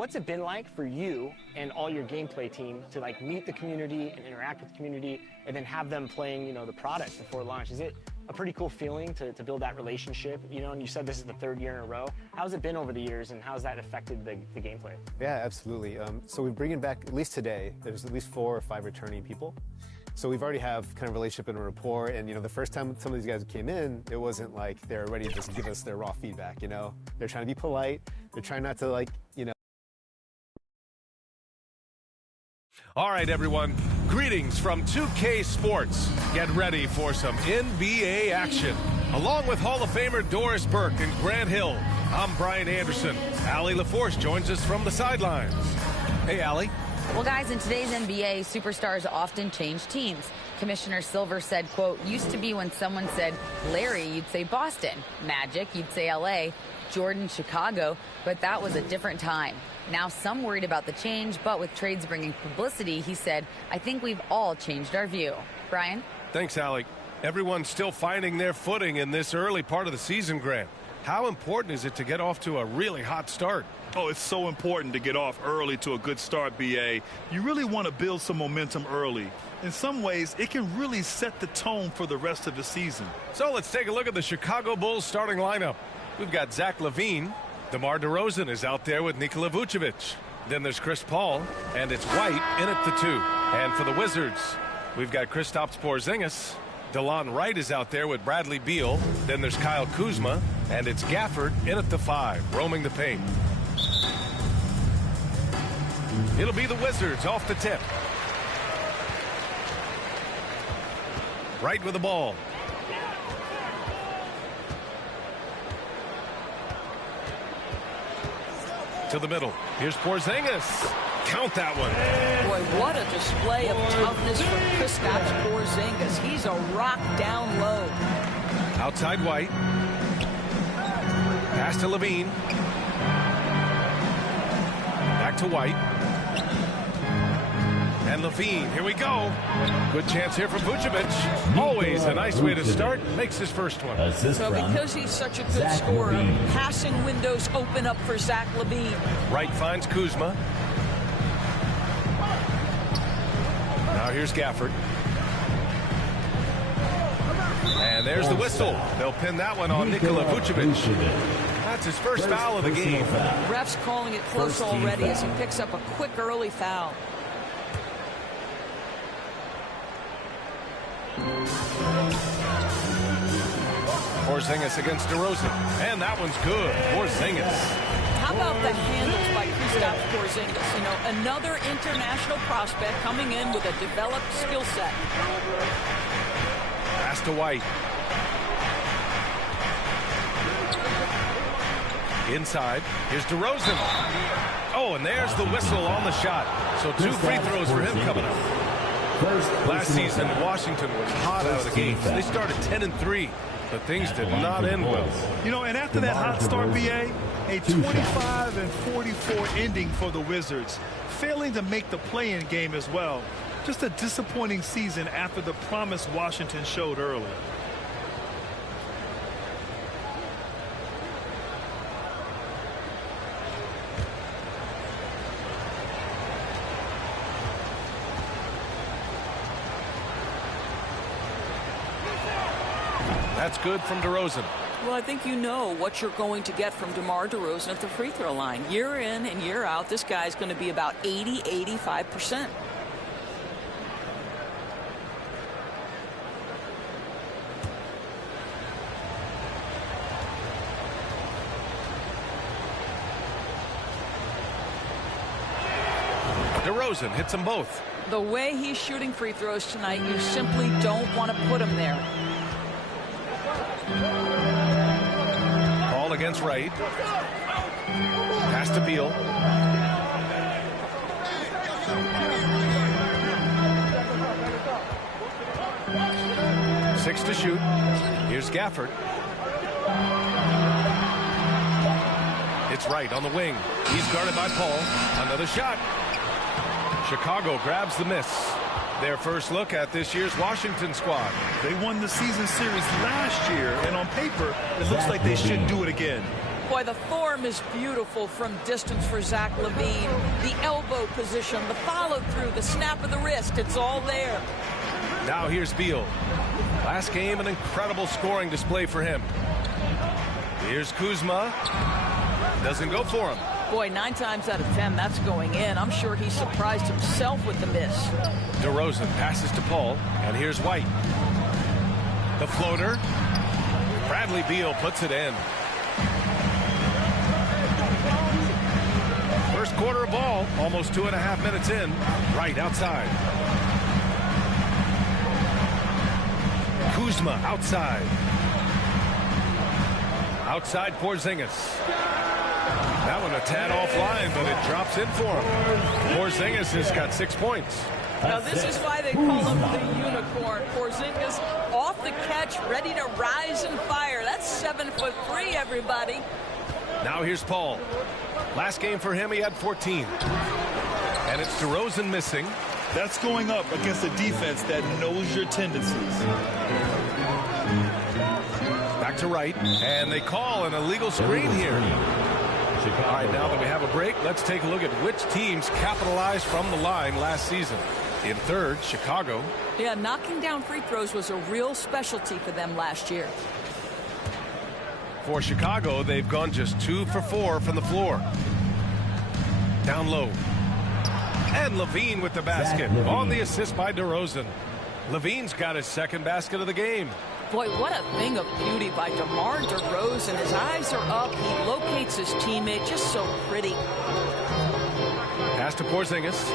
What's it been like for you and all your gameplay team to like meet the community and interact with the community and then have them playing, you know, the product before launch? Is it a pretty cool feeling to build that relationship, you know, and you said this is the third year in a row. How's it been over the years and how's that affected the gameplay? Yeah, absolutely. So we're bringing back, at least today, there's at least 4 or 5 returning people. So we've already have kind of relationship and a rapport, and you know, the first time some of these guys came in, it wasn't like they're ready to just give us their raw feedback, you know? They're trying to be polite, they're trying not to like, you know. All right, everyone, greetings from 2K Sports. Get ready for some NBA action. Along with Hall of Famer Doris Burke and Grant Hill, I'm Brian Anderson. Allie LaForce joins us from the sidelines. Hey, Allie. Well, guys, in today's NBA, superstars often change teams. Commissioner Silver said, quote, used to be when someone said Larry, you'd say Boston. Magic, you'd say LA. Jordan, Chicago. But that was a different time. Now some worried about the change, but with trades bringing publicity, he said, I think we've all changed our view. Brian? Thanks, Allie. Everyone's still finding their footing in this early part of the season, Grant. How important is it to get off to a really hot start? Oh, it's so important to get off early to a good start, BA. You really want to build some momentum early. In some ways, it can really set the tone for the rest of the season. So let's take a look at the Chicago Bulls starting lineup. We've got Zach LaVine. DeMar DeRozan is out there with Nikola Vucevic. Then there's Chris Paul, and it's White in at the 2. And for the Wizards, we've got Kristaps Porzingis. DeLon Wright is out there with Bradley Beal. Then there's Kyle Kuzma, and it's Gafford in at the 5, roaming the paint. It'll be the Wizards off the tip. Wright with the ball. To the middle. Here's Porzingis. Count that one. Boy, what a display of toughness from Kristaps Porzingis. He's a rock down low. Outside White. Pass to LaVine. Back to White. And LaVine, here we go. Good chance here for Vucevic. Always a nice way to start. Makes his first one. So because he's such a good scorer, passing windows open up for Zach LaVine. Wright finds Kuzma. Now here's Gafford. And there's the whistle. They'll pin that one on Nikola Vucevic. That's his first foul of the game. Ref's calling it close already as he picks up a quick early foul. Porzingis against DeRozan. And that one's good. Porzingis. How about the handles by Kristaps Porzingis? You know, another international prospect coming in with a developed skill set. Pass to White. Inside. Here's DeRozan. Oh, and there's the whistle on the shot. So 2 free throws for him coming up. Last season, Washington was hot out of the gates. They started 10-3, but things did not end well. You know, and after that hot start, BA, a 25-44 ending for the Wizards, failing to make the play-in game as well. Just a disappointing season after the promise Washington showed early. That's good from DeRozan. Well, I think you know what you're going to get from DeMar DeRozan at the free throw line. Year in and year out, this guy's going to be about 80-85%. DeRozan hits them both. The way he's shooting free throws tonight, you simply don't want to put him there. Ball against Wright. Pass to Beal. Six to shoot. Here's Gafford. It's Wright on the wing. He's guarded by Paul. Another shot. Chicago grabs the miss. Their first look at this year's Washington squad. They won the season series last year, and on paper, it looks like they should do it again. Boy, the form is beautiful from distance for Zach LaVine. The elbow position, the follow-through, the snap of the wrist, it's all there. Now here's Beal. Last game, an incredible scoring display for him. Here's Kuzma. Doesn't go for him. Boy, 9 times out of 10, that's going in. I'm sure he surprised himself with the miss. DeRozan passes to Paul, and here's White. The floater. Bradley Beal puts it in. First quarter of ball, almost 2.5 minutes in. Right outside. Kuzma outside. Outside Porzingis. That one a tad offline, but it drops in for him. Porzingis has got 6 points. Now this is why they call him the unicorn. Porzingis off the catch, ready to rise and fire. That's 7'3", everybody. Now here's Paul. Last game for him, he had 14. And it's DeRozan missing. That's going up against a defense that knows your tendencies. Back to Wright, and they call an illegal screen here. All right, now that we have a break, let's take a look at which teams capitalized from the line last season. In third, Chicago. Yeah, knocking down free throws was a real specialty for them last year. For Chicago, they've gone just 2 for 4 from the floor. Down low. And LaVine with the basket on the assist by DeRozan. LaVine's got his second basket of the game. Boy, what a thing of beauty by DeMar DeRozan. His eyes are up. He locates his teammate. Just so pretty. Pass to Porzingis.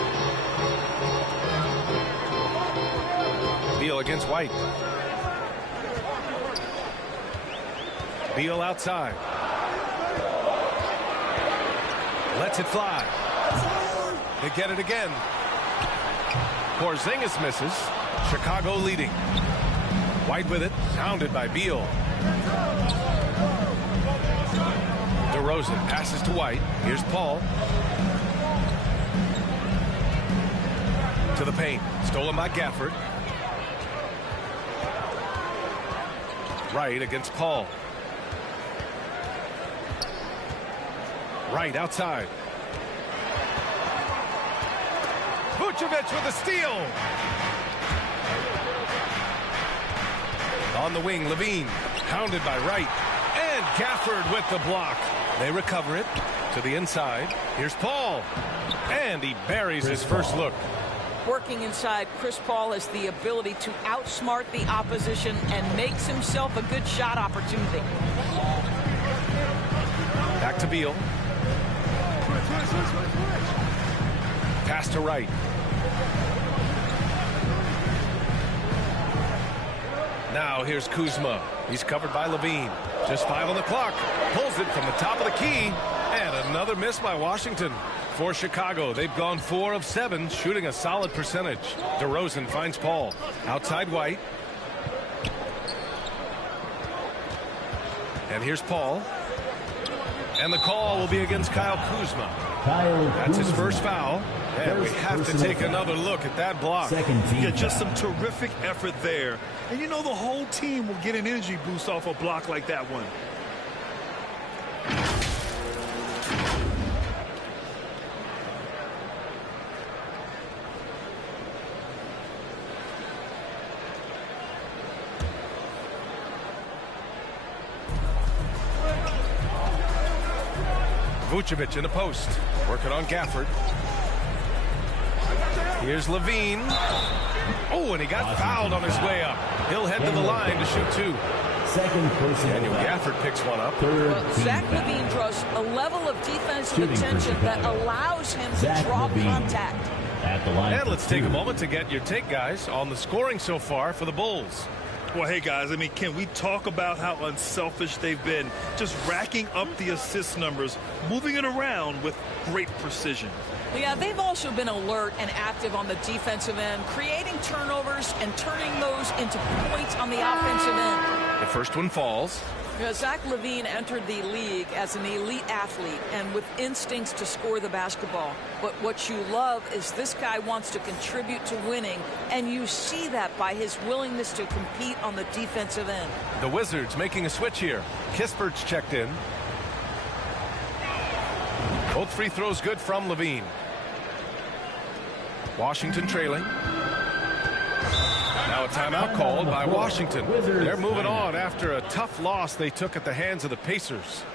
Beal against White. Beal outside. Lets it fly. They get it again. Porzingis misses. Chicago leading. White with it. Pounded by Beal. DeRozan passes to White. Here's Paul. To the paint. Stolen by Gafford. Wright against Paul. Wright outside. Vucevic with a steal. On the wing, LaVine. Pounded by Wright. And Gafford with the block. They recover it to the inside. Here's Paul. And he buries his first look. Working inside, Chris Paul has the ability to outsmart the opposition and makes himself a good shot opportunity. Back to Beal. Pass to Wright. Now here's Kuzma. He's covered by LaVine. Just 5 on the clock. Pulls it from the top of the key. And another miss by Washington. For Chicago, they've gone 4 of 7, shooting a solid percentage. DeRozan finds Paul. Outside White. And here's Paul. And the call will be against Kyle Kuzma. That's his first foul. And we have to take another look at that block. Yeah, just some terrific effort there. And you know the whole team will get an energy boost off a block like that one. Vucevic in the post. Working on Gafford. Here's LaVine. Oh, and he got fouled on his way up. He'll head to the line to shoot 2. Daniel Gafford picks one up. Well, Zach LaVine draws a level of defensive attention that allows him to draw contact. And let's take a moment to get your take, guys, on the scoring so far for the Bulls. Well, hey, guys, I mean, can we talk about how unselfish they've been? Just racking up the assist numbers, moving it around with great precision. Yeah, they've also been alert and active on the defensive end, creating turnovers and turning those into points on the offensive end. The first one falls. Zach LaVine entered the league as an elite athlete and with instincts to score the basketball. But what you love is this guy wants to contribute to winning, and you see that by his willingness to compete on the defensive end. The Wizards making a switch here. Kispert's checked in. Both free throws good from Levine. Washington trailing. Now a timeout called by Washington. They're moving on after a tough loss they took at the hands of the Pacers.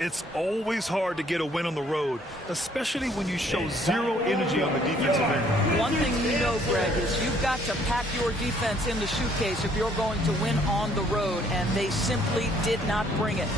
It's always hard to get a win on the road, especially when you show zero energy on the defensive end. One thing you know, Greg, is you've got to pack your defense in the suitcase if you're going to win on the road, and they simply did not bring it.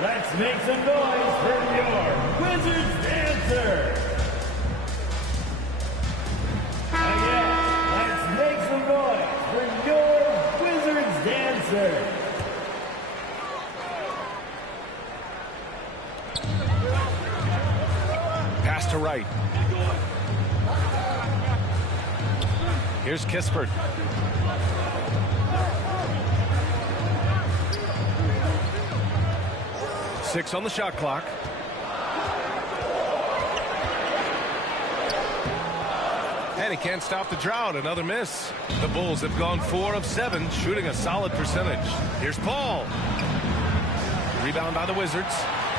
Let's make some noise for your Wizards dancer. Again, let's make some noise for your Wizards dancer. Pass to Wright. Here's Kispert. Six on the shot clock. And he can't stop the drought. Another miss. The Bulls have gone 4 of 7, shooting a solid percentage. Here's Paul. Rebound by the Wizards.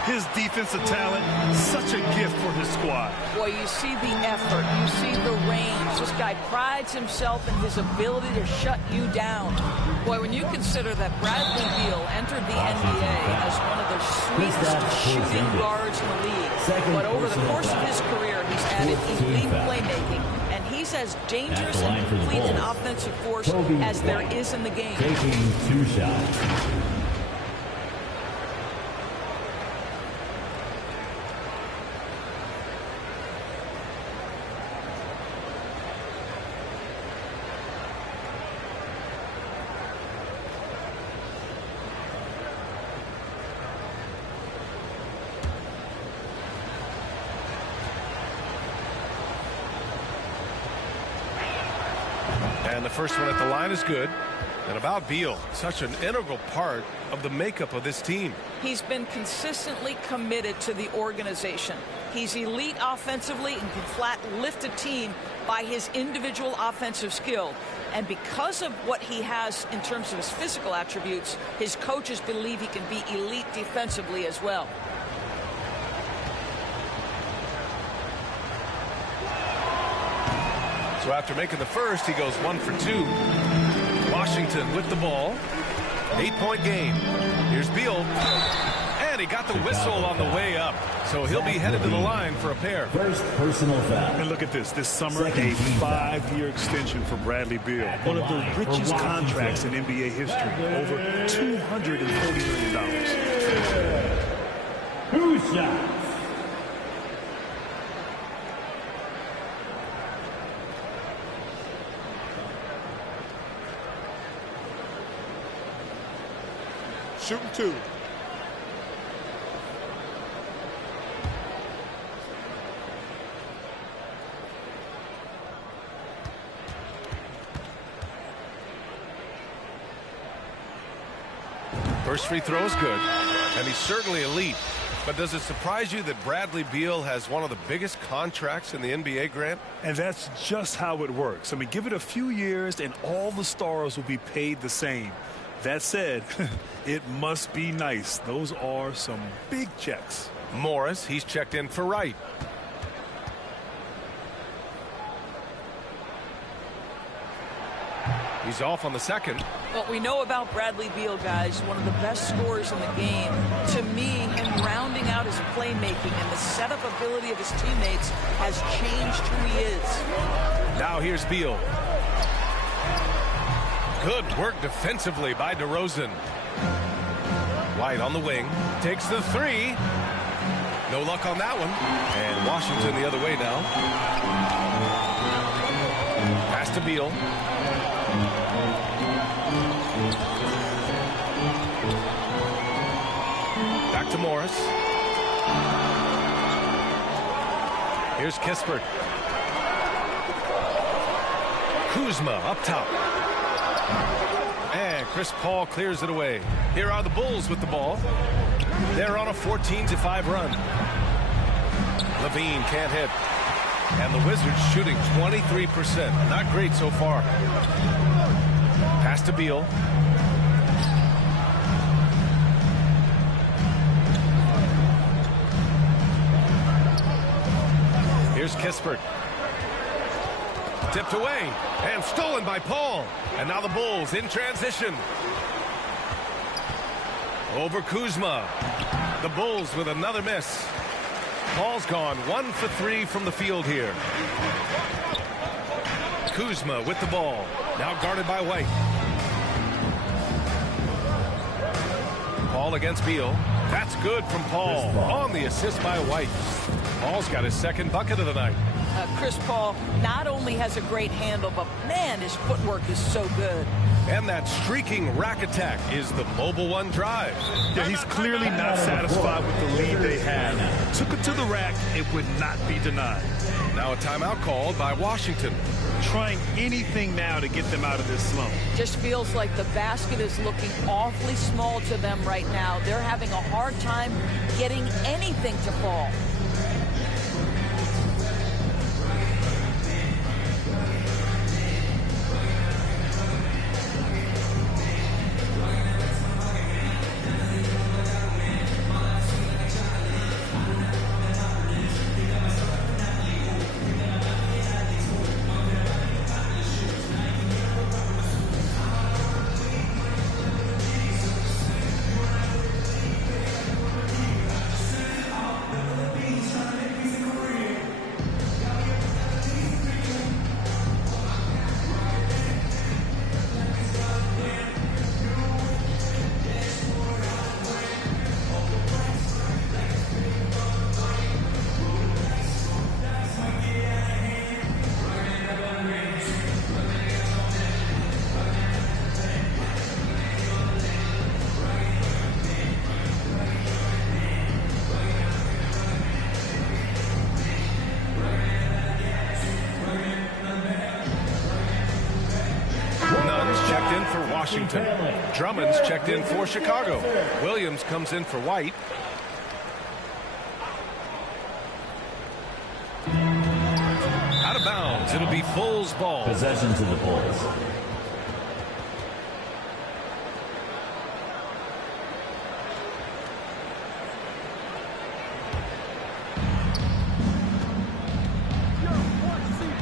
His defensive talent, such a gift for his squad. Boy, you see the effort, you see the range. This guy prides himself in his ability to shut you down. Boy, when you consider that Bradley Beal entered the NBA as one of the sweetest shooting guards in the league, but over the course of his career, he's added elite playmaking, and he's as dangerous and complete an offensive force as there is in the game. Taking 2 shots. And the first one at the line is good. And about Beal, such an integral part of the makeup of this team. He's been consistently committed to the organization. He's elite offensively and can flat lift a team by his individual offensive skill. And because of what he has in terms of his physical attributes, his coaches believe he can be elite defensively as well. So after making the first, he goes 1 for 2. Washington with the ball. 8-point game. Here's Beal. And he got the whistle on the way up. So he'll be headed to the line for a pair. First personal foul. And look at this. This summer, a 5-year extension for Bradley Beal. One of the richest contracts in NBA history. Over $240 million. 2 shots. Shooting 2. First free throw is good, and he's certainly elite. But does it surprise you that Bradley Beal has one of the biggest contracts in the NBA, Grant? And that's just how it works. I mean, give it a few years and all the stars will be paid the same. That said, it must be nice. Those are some big checks. Morris, he's checked in for Wright. He's off on the second. What we know about Bradley Beal, guys, one of the best scorers in the game. To me, him rounding out his playmaking, and the setup ability of his teammates has changed who he is. Now here's Beal. Good work defensively by DeRozan. White on the wing. Takes the three. No luck on that one. And Washington the other way now. Pass to Beal. Back to Morris. Here's Kispert. Kuzma up top. And Chris Paul clears it away. Here are the Bulls with the ball. They're on a 14-5 run. Levine can't hit. And the Wizards shooting 23%. Not great so far. Pass to Beal. Here's Kispert. Tipped away and stolen by Paul. And now the Bulls in transition. Over Kuzma. The Bulls with another miss. Paul's gone 1 for 3 from the field here. Kuzma with the ball. Now guarded by White. Paul against Beal. That's good from Paul. On the assist by White. Paul's got his second bucket of the night. Chris Paul not only has a great handle, but man, his footwork is so good. And that streaking rack attack is the Mobile One drive. Yeah, he's clearly not satisfied with the lead they have. Took it to the rack. It would not be denied. Now a timeout called by Washington. Trying anything now to get them out of this slump. Just feels like the basket is looking awfully small to them right now. They're having a hard time getting anything to fall. Washington. Drummond's checked in for Chicago. Williams comes in for White. Out of bounds. It'll be Bulls ball. Possession to the Bulls.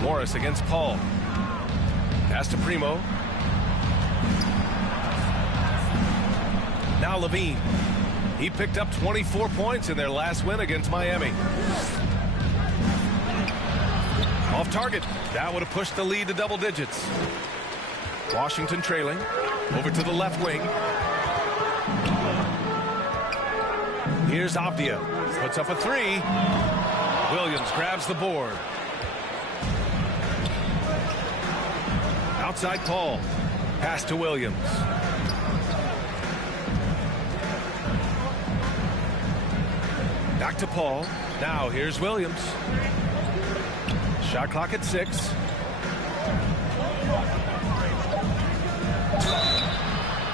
Morris against Paul. Pass to Primo. Now Levine. He picked up 24 points in their last win against Miami. Off target. That would have pushed the lead to double digits. Washington trailing. Over to the left wing. Here's Avdia. Puts up a three. Williams grabs the board. Outside Paul. Pass to Williams. Back to Paul. Now here's Williams. Shot clock at 6.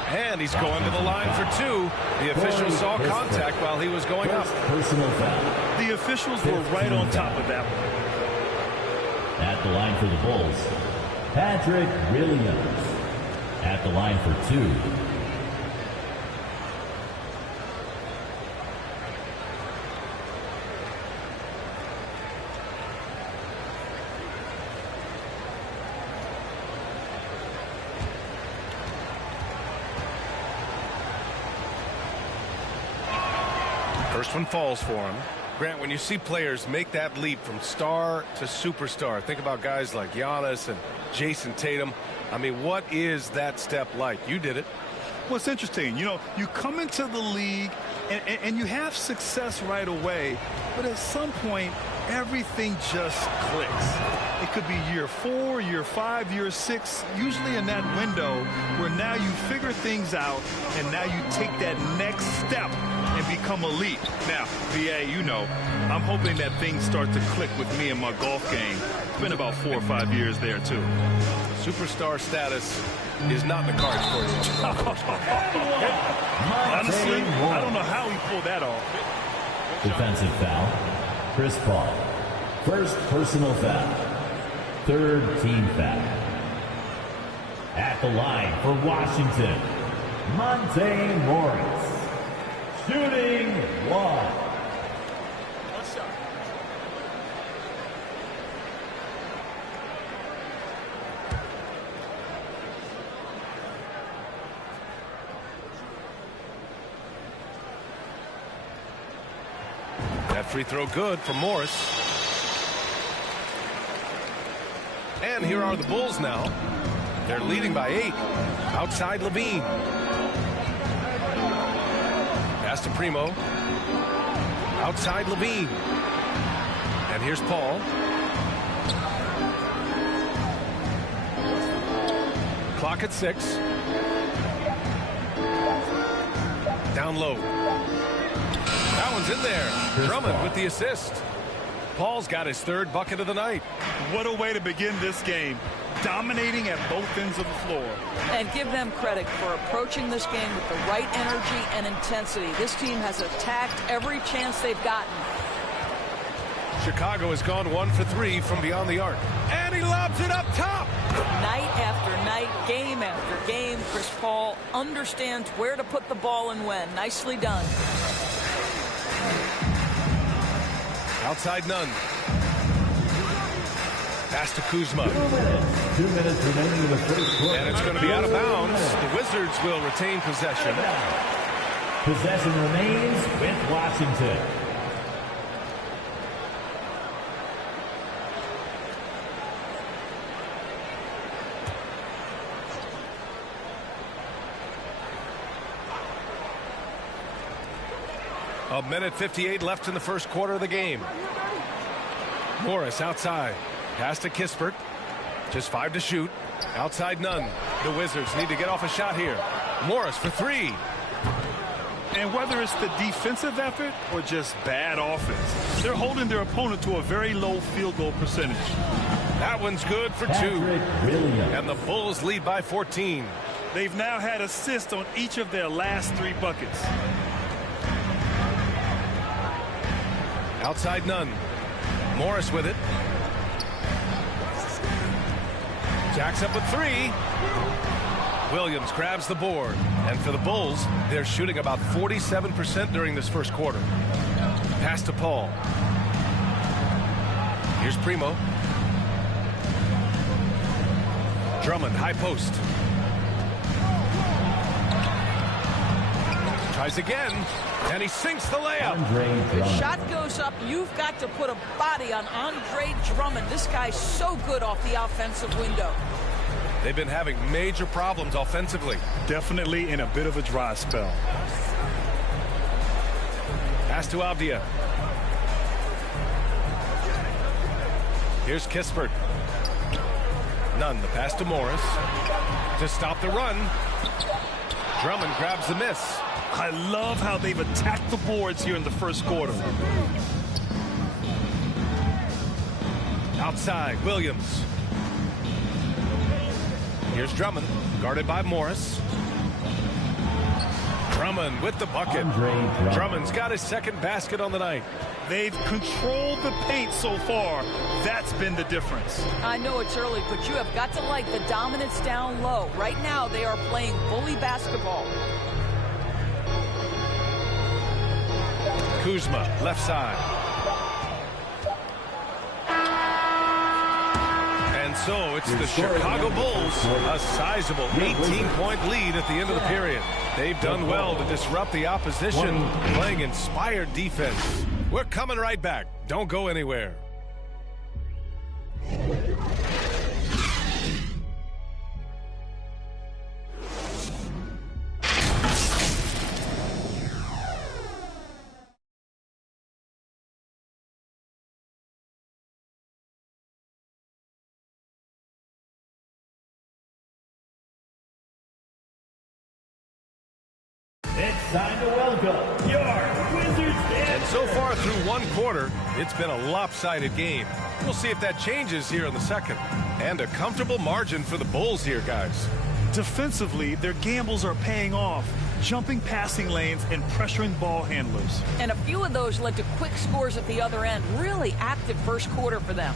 And he's going to the line for 2. The officials saw contact while he was going up. Personal foul. The officials were right on top of that one. At the line for the Bulls, Patrick Williams. At the line for 2. First one falls for him. Grant, when you see players make that leap from star to superstar, think about guys like Giannis and Jason Tatum. I mean, what is that step like? You did it. Well, it's interesting. You know, you come into the league and you have success right away, but at some point, everything just clicks. It could be year 4, year 5, year 6, usually in that window where now you figure things out and now you take that next step and become elite. Now, BA, you know, I'm hoping that things start to click with me in my golf game. It's been about 4 or 5 years there, too. Superstar status is not in the cards for you. Honestly, I don't know how he pulled that off. Defensive foul. Chris Paul. First personal foul. Third team foul. At the line for Washington, Monte Morris. Shooting one. That free throw good for Morris. And here are the Bulls now. They're leading by 8. Outside Levine. Pass to Primo. Outside Levine. And here's Paul. Clock at 6. Down low. That one's in there. Drummond with the assist. Paul's got his 3rd bucket of the night. What a way to begin this game. Dominating at both ends of the floor. And give them credit for approaching this game with the right energy and intensity. This team has attacked every chance they've gotten. Chicago has gone 1 for 3 from beyond the arc. And he lobs it up top. Night after night, game after game, Chris Paul understands where to put the ball and when. Nicely done. Outside Nunn. Pass to Kuzma. 2 minutes remaining in the first quarter. And it's going to be out of bounds. The Wizards will retain possession. Possession remains with Washington. A minute 58 left in the first quarter of the game. Morris outside. Pass to Kispert. Just 5 to shoot. Outside Nunn. The Wizards need to get off a shot here. Morris for 3. And whether it's the defensive effort or just bad offense, they're holding their opponent to a very low field goal percentage. That one's good for 2. And the Bulls lead by 14. They've now had assists on each of their last 3 buckets. Outside Nunn. Morris with it. Jacks up with 3. Williams grabs the board. And for the Bulls, they're shooting about 47% during this first quarter. Pass to Paul. Here's Primo. Drummond, high post. Tries again, and he sinks the layup. The shot goes up. You've got to put a body on Andre Drummond. This guy's so good off the offensive window. They've been having major problems offensively. Definitely in a bit of a dry spell. Pass to Avdia. Here's Kispert. Nunn, the pass to Morris. To stop the run. Drummond grabs the miss. I love how they've attacked the boards here in the first quarter. Outside, Williams. Here's Drummond, guarded by Morris. Drummond with the bucket. Drummond's got his 2nd basket on the night. They've controlled the paint so far. That's been the difference. I know it's early, but you have got to like the dominance down low. Right now, they are playing bully basketball. Kuzma, left side. And so it's the Chicago Bulls, a sizable 18-point lead at the end of the period. They've done well to disrupt the opposition, playing inspired defense. We're coming right back. Don't go anywhere. It's time to welcome your Wizards. And so far through one quarter, it's been a lopsided game. We'll see if that changes here in the second. And a comfortable margin for the Bulls here, guys. Defensively, their gambles are paying off, jumping passing lanes and pressuring ball handlers. And a few of those led to quick scores at the other end. Really active first quarter for them.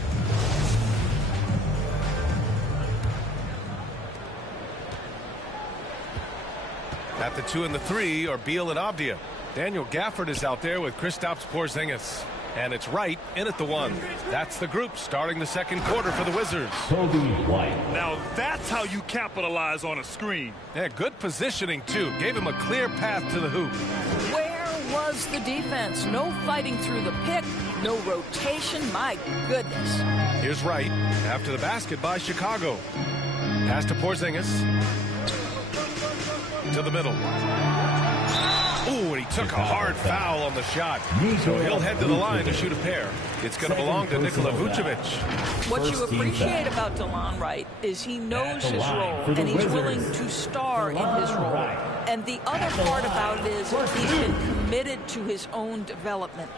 At the 2 and the 3 are Beal and Avdia. Daniel Gafford is out there with Kristaps Porzingis. And it's Wright in at the 1. That's the group starting the second quarter for the Wizards. Kobe White. Now that's how you capitalize on a screen. Yeah, good positioning, too. Gave him a clear path to the hoop. Where was the defense? No fighting through the pick, no rotation. My goodness. Here's Wright after the basket by Chicago. Pass to Porzingis. To the middle. Ooh, and he took a hard foul on the shot. So he'll head to the line to shoot a pair. It's going to belong to Nikola Vucevic. What you appreciate about Delon Wright is he knows his role, and he's willing to star in his role. And the other part about it is he's been committed to his own development.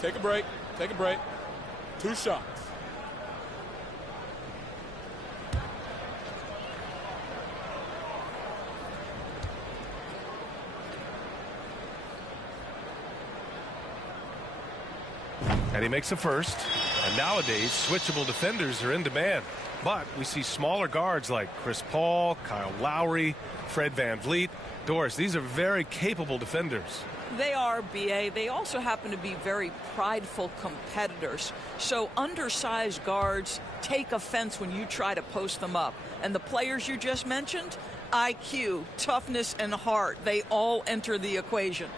Take a break. Take a break. 2 shots. And he makes a first. And nowadays, switchable defenders are in demand. But we see smaller guards like Chris Paul, Kyle Lowry, Fred VanVleet. Doris, these are very capable defenders. They are, B.A. They also happen to be very prideful competitors. So undersized guards take offense when you try to post them up. And the players you just mentioned, IQ, toughness, and heart, they all enter the equation.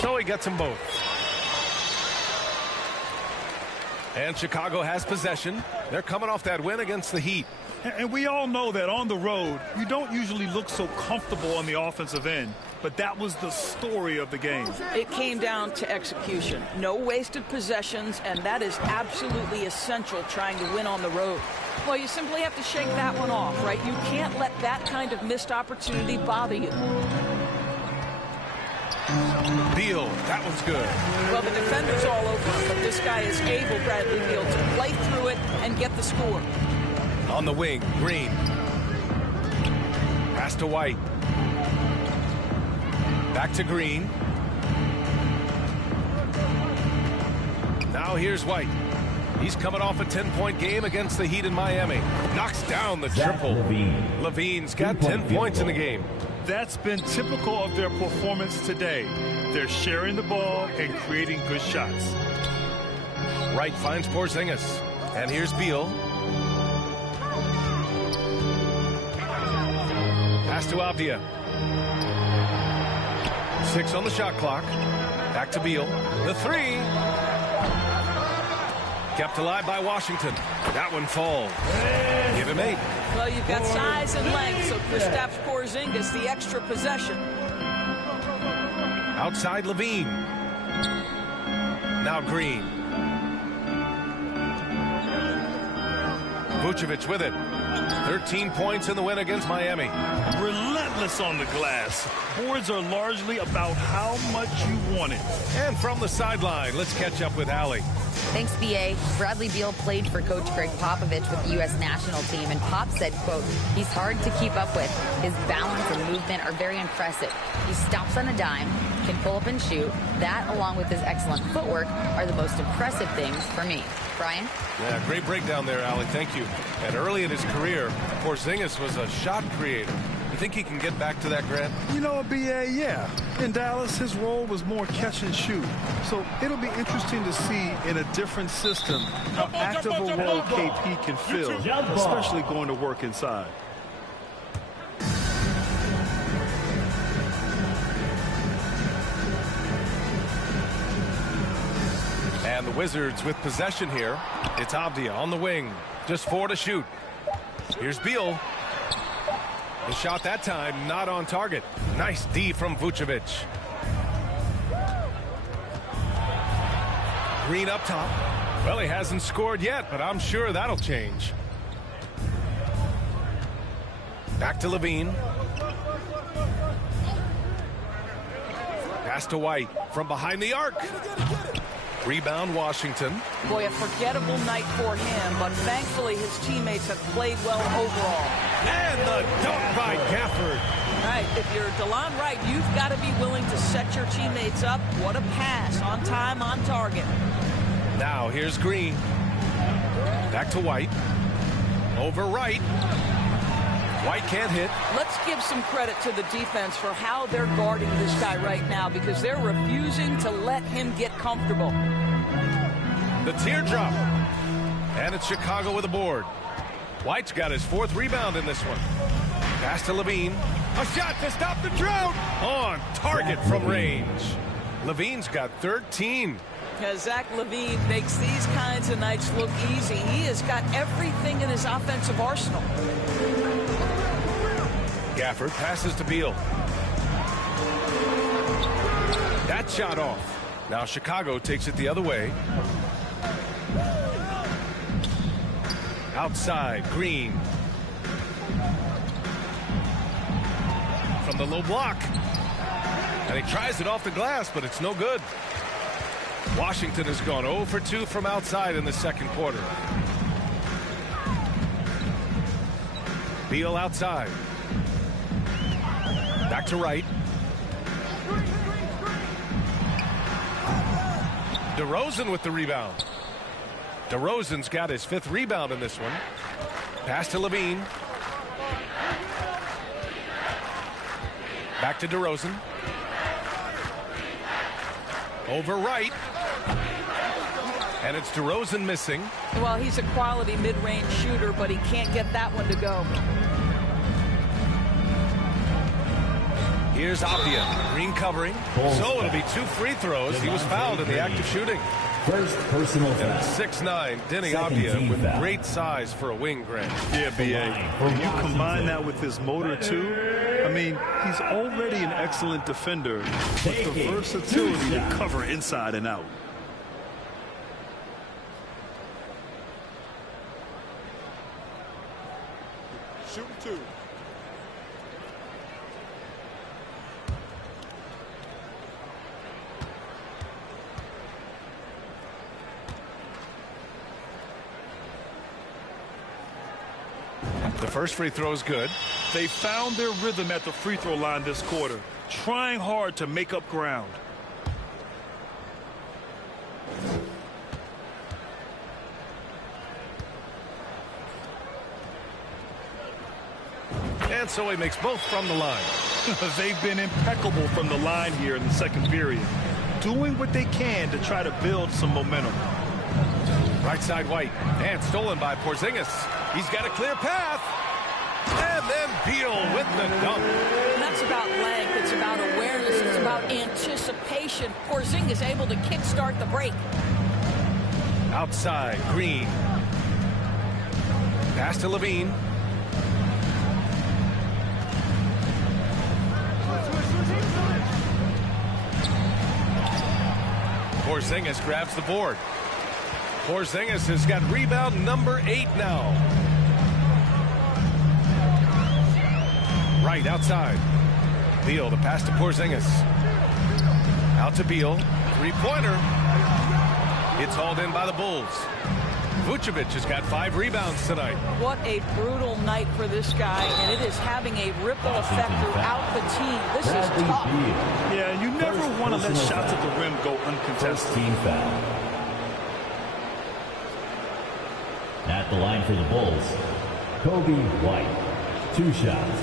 So he gets them both. And Chicago has possession. They're coming off that win against the Heat. And we all know that on the road, you don't usually look so comfortable on the offensive end. But that was the story of the game. It came down to execution. No wasted possessions, and that is absolutely essential trying to win on the road. Well, you simply have to shake that one off, right? You can't let that kind of missed opportunity bother you. Beal, that one's good. Well, the defender's all over him, but this guy is able, Bradley Beal, to play through it and get the score. On the wing, Green. Pass to White. Back to Green. Now here's White. He's coming off a 10-point game against the Heat in Miami. Knocks down the triple. Levine's got 10 points in the game. That's been typical of their performance today. They're sharing the ball and creating good shots. Wright finds Porzingis. And here's Beal. Pass to Avdia. 6 on the shot clock. Back to Beal. The 3. Kept alive by Washington. That one falls. Give him 8. Well, you've got size and length, so Kristaps Porzingis, the extra possession. Outside Levine. Now Green. Vucevic with it. 13 points in the win against Miami. Relentless on the glass. Boards are largely about how much you want it. And from the sideline, let's catch up with Allie. Thanks, B.A. Bradley Beal played for Coach Greg Popovich with the U.S. national team, and Pop said, quote, he's hard to keep up with. His balance and movement are very impressive. He stops on a dime, can pull up and shoot. That, along with his excellent footwork, are the most impressive things for me. Brian? Yeah, great breakdown there, Allie. Thank you. And early in his career, Porzingis was a shot creator. You think he can get back to that, Grant? You know, B.A., yeah. In Dallas, his role was more catch and shoot. So it'll be interesting to see in a different system how active a role KP can fill, especially going to work inside. And the Wizards with possession here. It's Avdia on the wing. Just 4 to shoot. Here's Beal. The shot that time not on target. Nice D from Vucevic. Green up top. Well, he hasn't scored yet, but I'm sure that'll change. Back to Levine. Pass to White from behind the arc. Rebound, Washington. Boy, a forgettable night for him, but thankfully his teammates have played well overall. And the dunk by Gafford. Right, if you're DeLon Wright, you've got to be willing to set your teammates up. What a pass, on time, on target. Now here's Green. Back to White. Over Wright. White can't hit. Let's give some credit to the defense for how they're guarding this guy right now, because they're refusing to let him get comfortable. The teardrop. And it's Chicago with a board. White's got his 4th rebound in this one. Pass to Levine. A shot to stop the drought. On target from range. Levine's got 13. Zach LaVine makes these kinds of nights look easy. He has got everything in his offensive arsenal. Gafford passes to Beal. That shot off. Now Chicago takes it the other way. Outside, Green. From the low block. And he tries it off the glass, but it's no good. Washington has gone 0 for 2 from outside in the second quarter. Beal outside. Back to Wright. DeRozan with the rebound. DeRozan's got his 5th rebound in this one. Pass to Levine. Back to DeRozan. Over Wright. And it's DeRozan missing. Well, he's a quality mid-range shooter, but he can't get that one to go. Here's Avdia. Green covering. So it'll be 2 free throws. He was fouled in the act of shooting. First personal foul. And 6'9", Denny Avdia with great size for a wing, Grant. Yeah, B.A. When you combine that with his motor, too, I mean, he's already an excellent defender, but the versatility to cover inside and out. Shooting 2. The first free throw is good. They found their rhythm at the free throw line this quarter, trying hard to make up ground. And so he makes both from the line. They've been impeccable from the line here in the second period, doing what they can to try to build some momentum. Right side White, and stolen by Porzingis. He's got a clear path. And then Beal with the dunk. And that's about length. It's about awareness. It's about anticipation. Porzingis able to kickstart the break. Outside, Green. Pass to Levine. Porzingis grabs the board. Porzingis has got rebound number 8 now. Right outside. Beal, the pass to Porzingis. Out to Beal. Three-pointer. It's hauled in by the Bulls. Vucevic has got 5 rebounds tonight. What a brutal night for this guy, and it is having a ripple effect throughout the team. This is tough. Yeah, you never want to let shots at the rim go uncontested. First team foul. At the line for the Bulls, Kobe White. 2 shots.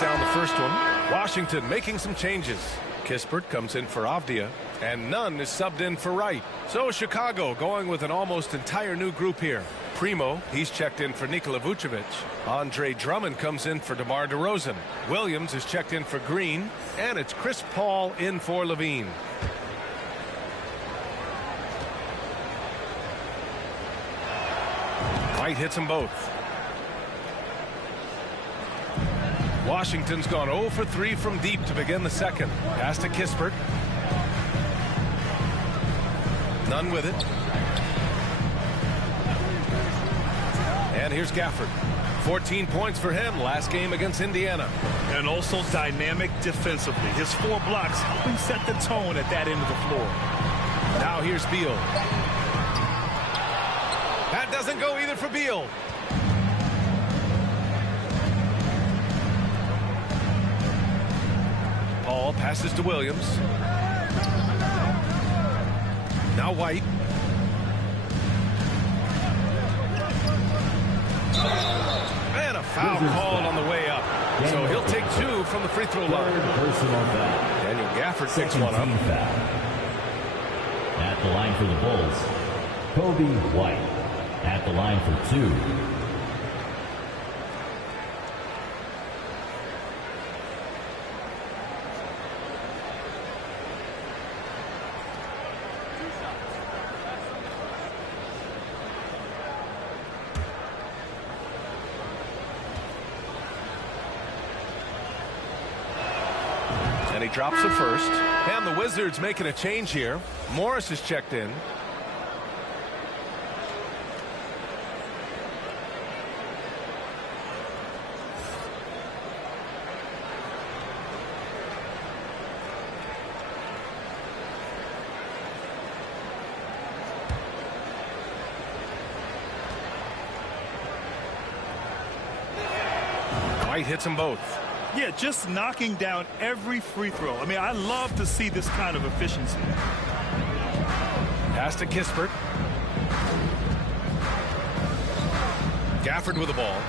Down the first one. Washington making some changes. Kispert comes in for Avdia, and Nunn is subbed in for Wright. So Chicago going with an almost entire new group here. Primo, he's checked in for Nikola Vucevic. Andre Drummond comes in for DeMar DeRozan. Williams is checked in for Green, and it's Chris Paul in for Levine. White hits them both. Washington's gone 0 for 3 from deep to begin the second. Pass to Kispert. Nunn with it. And here's Gafford. 14 points for him last game against Indiana. And also dynamic defensively. His 4 blocks helping set the tone at that end of the floor. Now here's Beal. That doesn't go either for Beal. Paul passes to Williams. Now White. And a foul called on the way up. So he'll take 2 from the free throw line. Daniel Gafford picks one up. At the line for the Bulls, Kobe White. At the line for 2. And he drops the first. And the Wizards making a change here. Morris is checked in. White hits them both. Yeah, just knocking down every free throw. I mean, I love to see this kind of efficiency. Pass to Kispert. Gafford with the ball.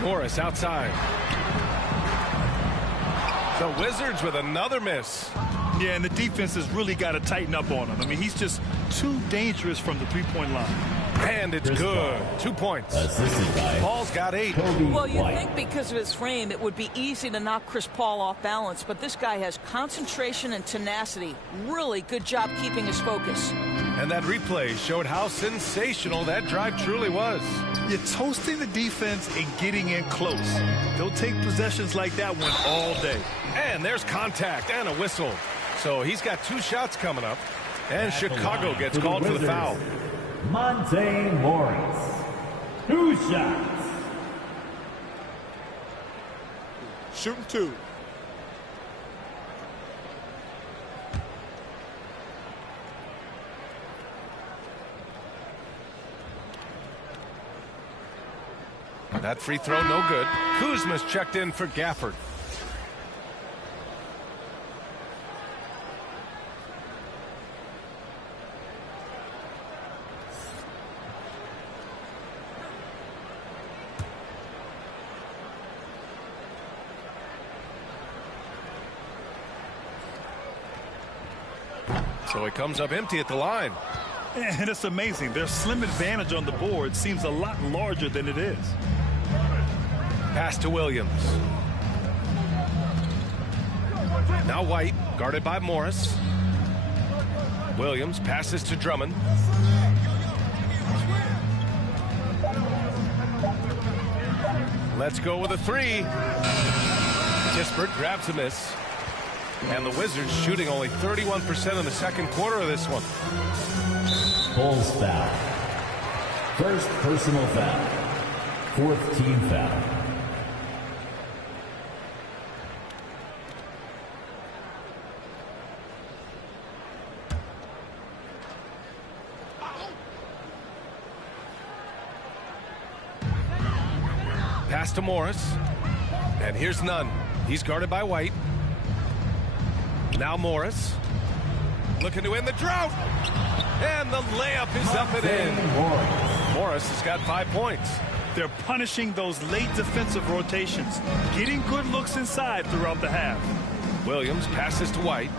Morris outside. The Wizards with another miss. Yeah, and the defense has really got to tighten up on him. I mean, he's just too dangerous from the three-point line. And it's good. 2 points. Paul's got 8. Well, you think because of his frame, it would be easy to knock Chris Paul off balance, but this guy has concentration and tenacity. Really good job keeping his focus. And that replay showed how sensational that drive truly was. You're toasting the defense and getting in close. They'll take possessions like that one all day. And there's contact and a whistle. So he's got 2 shots coming up. And Chicago gets called for the foul. Monte Morris. 2 shots. Shooting 2. That free throw no good. Kuzma's checked in for Gafford. So he comes up empty at the line. And it's amazing. Their slim advantage on the board seems a lot larger than it is. Pass to Williams. Now White, guarded by Morris. Williams passes to Drummond. Let's go with a three. Kispert grabs a miss. And the Wizards shooting only 31% in the second quarter of this one. Bulls foul. First personal foul. Fourth team foul. Pass to Morris. And here's Nunn. He's guarded by White. Now Morris. Looking to end the drought. And the layup is up and in. Morris has got 5 points. They're punishing those late defensive rotations, getting good looks inside throughout the half. Williams passes to White.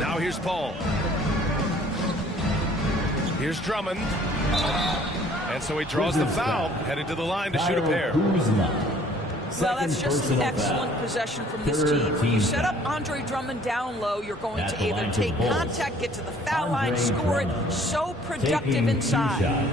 Now here's Paul. Here's Drummond. And so he draws the foul, headed to the line to shoot a pair. Well, that's just an excellent possession from this team. You set up Andre Drummond down low, you're going to either take contact, get to the foul line, score it. So productive inside.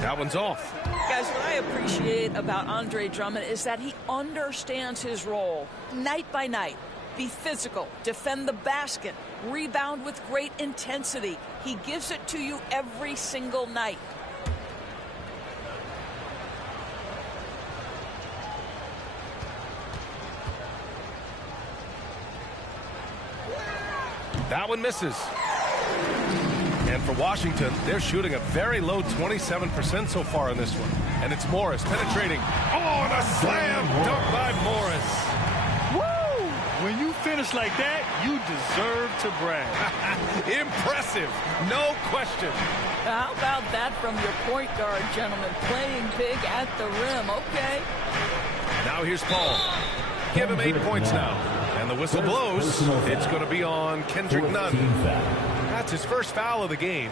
That one's off. Guys, what I appreciate about Andre Drummond is that he understands his role night by night. Be physical, defend the basket, rebound with great intensity. He gives it to you every single night. That one misses. And for Washington, they're shooting a very low 27% so far in this one. And it's Morris penetrating. Oh, and a slam dunk by Morris. Woo! When you finish like that, you deserve to brag. Impressive. No question. How about that from your point guard, gentlemen? Playing big at the rim. Okay. Now here's Paul. Give him 8 points now. And the whistle blows. It's going to be on Kendrick Nunn. That's his first foul of the game.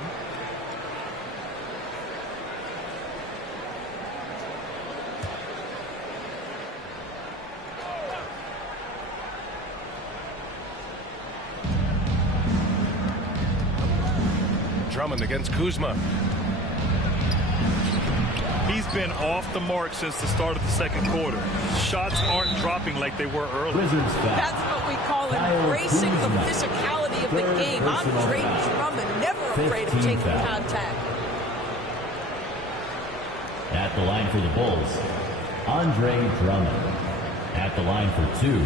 Drummond against Kuzma. He's been off the mark since the start of the second quarter. Shots aren't dropping like they were earlier. That's what we call embracing the physicality of the game. Andre Drummond, never afraid of taking contact. At the line for the Bulls, Andre Drummond. At the line for two,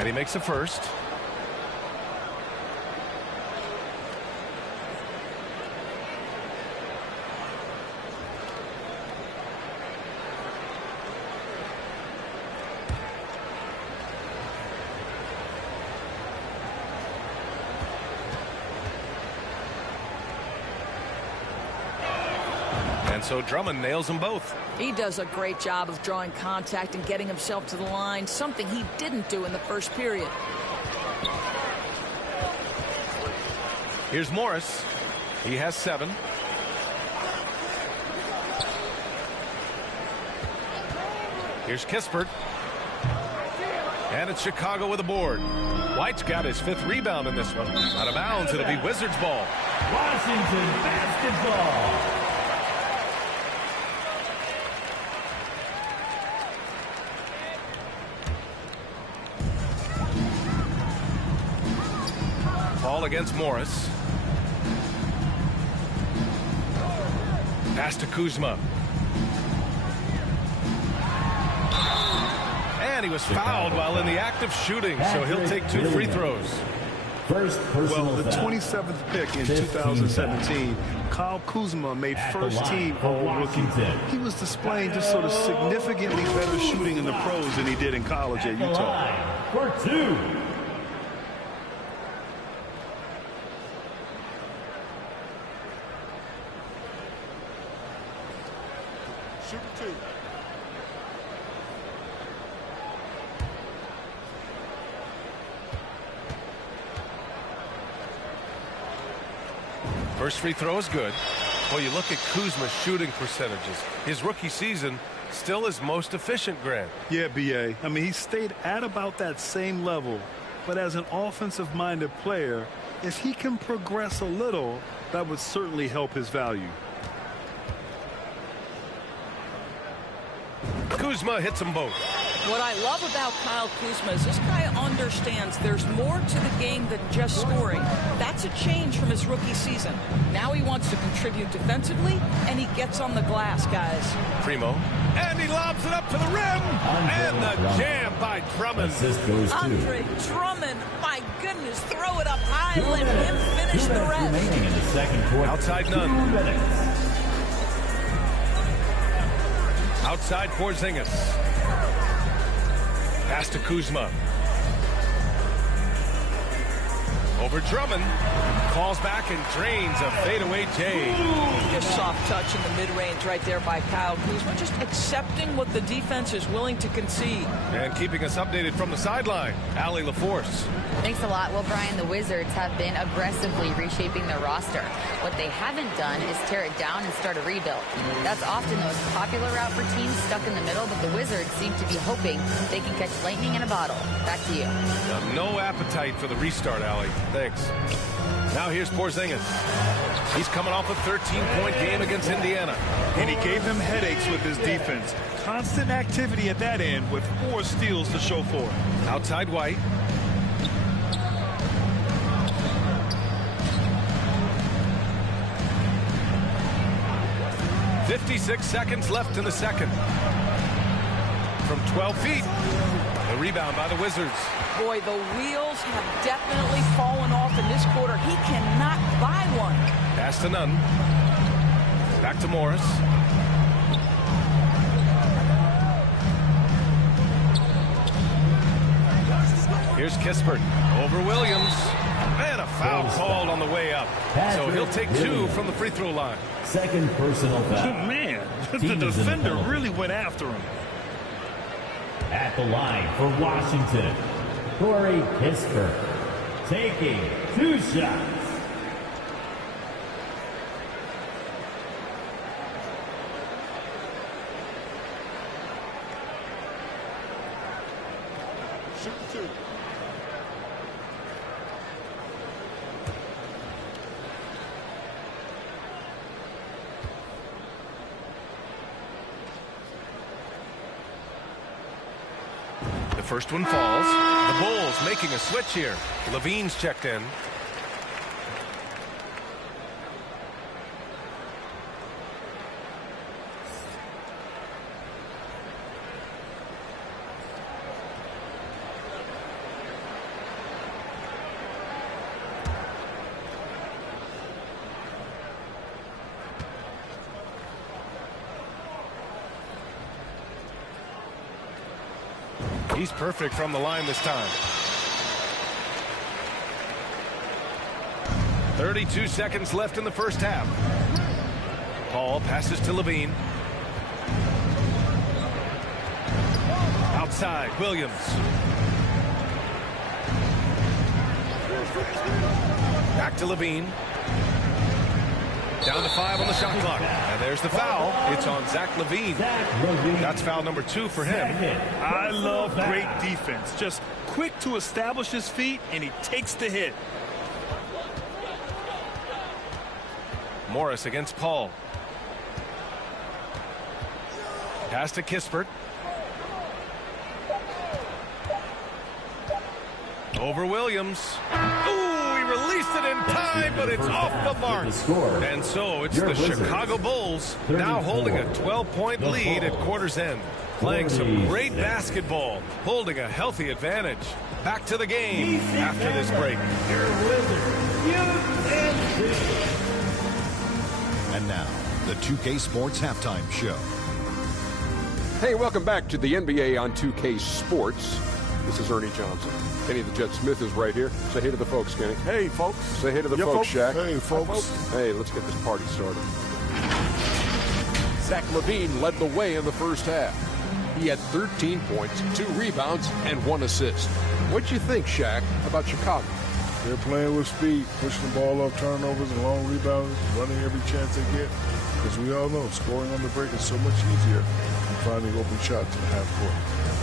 And he makes the first. And so Drummond nails them both. He does a great job of drawing contact and getting himself to the line, something he didn't do in the first period. Here's Morris. He has 7. Here's Kispert. And it's Chicago with a board. White's got his 5th rebound in this one. Out of bounds, it'll be Wizards ball. Washington basketball. Paul against Morris. Pass to Kuzma. And he was fouled while in the act of shooting, so he'll take 2 free throws. Well, the 27th pick in 2017, Kyle Kuzma made first team All-Rookie. He was displaying just sort of significantly better shooting in the pros than he did in college at Utah. For 2. Shooting 2. First free throw is good. Well, you look at Kuzma's shooting percentages. His rookie season still his most efficient, Grant. Yeah, B.A. I mean, he stayed at about that same level. But as an offensive-minded player, if he can progress a little, that would certainly help his value. Kuzma hits them both. What I love about Kyle Kuzma is this guy understands there's more to the game than just scoring. That's a change from his rookie season. Now he wants to contribute defensively, and he gets on the glass, guys. Primo. And he lobs it up to the rim. And the jam by Drummond. Assist goes to Andre Drummond, my goodness, throw it up high, let him finish the rest. remaining in the second quarter. Outside none. 2 minutes. Outside Porzingis. Pass to Kuzma. Over Drummond. Calls back and drains a fadeaway J. Just soft touch in the mid-range right there by Kyle Kuzma. Just accepting what the defense is willing to concede. And keeping us updated from the sideline, Allie LaForce. Thanks a lot. Well, Brian, the Wizards have been aggressively reshaping their roster. What they haven't done is tear it down and start a rebuild. That's often the most popular route for teams stuck in the middle, but the Wizards seem to be hoping they can catch lightning in a bottle. Back to you. No appetite for the restart, Allie. Thanks. Now here's Porzingis. He's coming off a 13-point game against Indiana. And he gave them headaches with his defense. Constant activity at that end with 4 steals to show for it. Outside White. .56 seconds left in the second. From 12 feet. The rebound by the Wizards. Boy, the wheels have definitely fallen off in this quarter. He cannot buy one. Pass to Nunn. Back to Morris. Here's Kispert. Over Williams. And a foul called on the way up. So he'll take 2 from the free throw line. Second personal foul. Man, the defender really went after him. At the line for Washington, Corey Kispert taking 2 shots. Shooting 2. The first one falls. The Bulls making a switch here. Levine's checked in. He's perfect from the line this time. 32 seconds left in the first half. Paul passes to Levine. Outside, Williams. Back to Levine. Down to 5 on the shot clock. And there's the foul. It's on Zach Levine. That's foul number 2 for him. I love great defense. Just quick to establish his feet, and he takes the hit. Morris against Paul. Pass to Kispert. Over Williams. Ooh, he released it in time, but it's off the mark. And so it's the Chicago Bulls now holding a 12-point lead at quarter's end. Playing some great basketball, holding a healthy advantage. Back to the game after this break. And now, the 2K Sports Halftime Show. Hey, welcome back to the NBA on 2K Sports. This is Ernie Johnson. Kenny the Jet Smith is right here. Say hey to the folks, Kenny. Hey, folks. Say hey to the folks, Shaq. Hey, folks. Hey, let's get this party started. Zach LaVine led the way in the first half. He had 13 points, 2 rebounds, and 1 assist. What'd you think, Shaq, about Chicago? They're playing with speed, pushing the ball off turnovers and long rebounds, running every chance they get. Because we all know scoring on the break is so much easier than finding open shots in the half court.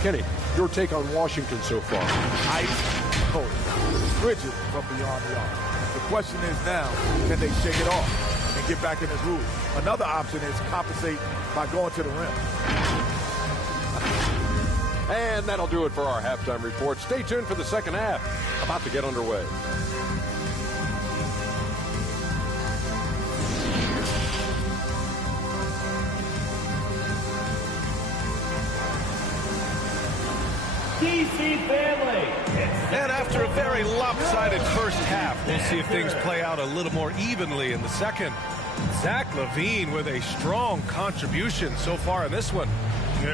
Kenny, your take on Washington so far? Ice cold. Rigid from beyond the arc. The question is now, can they shake it off and get back in this groove? Another option is compensate by going to the rim. And that'll do it for our halftime report. Stay tuned for the second half. About to get underway. DC family. And after a very lopsided first half, we'll see if things play out a little more evenly in the second. Zach LaVine with a strong contribution so far in this one.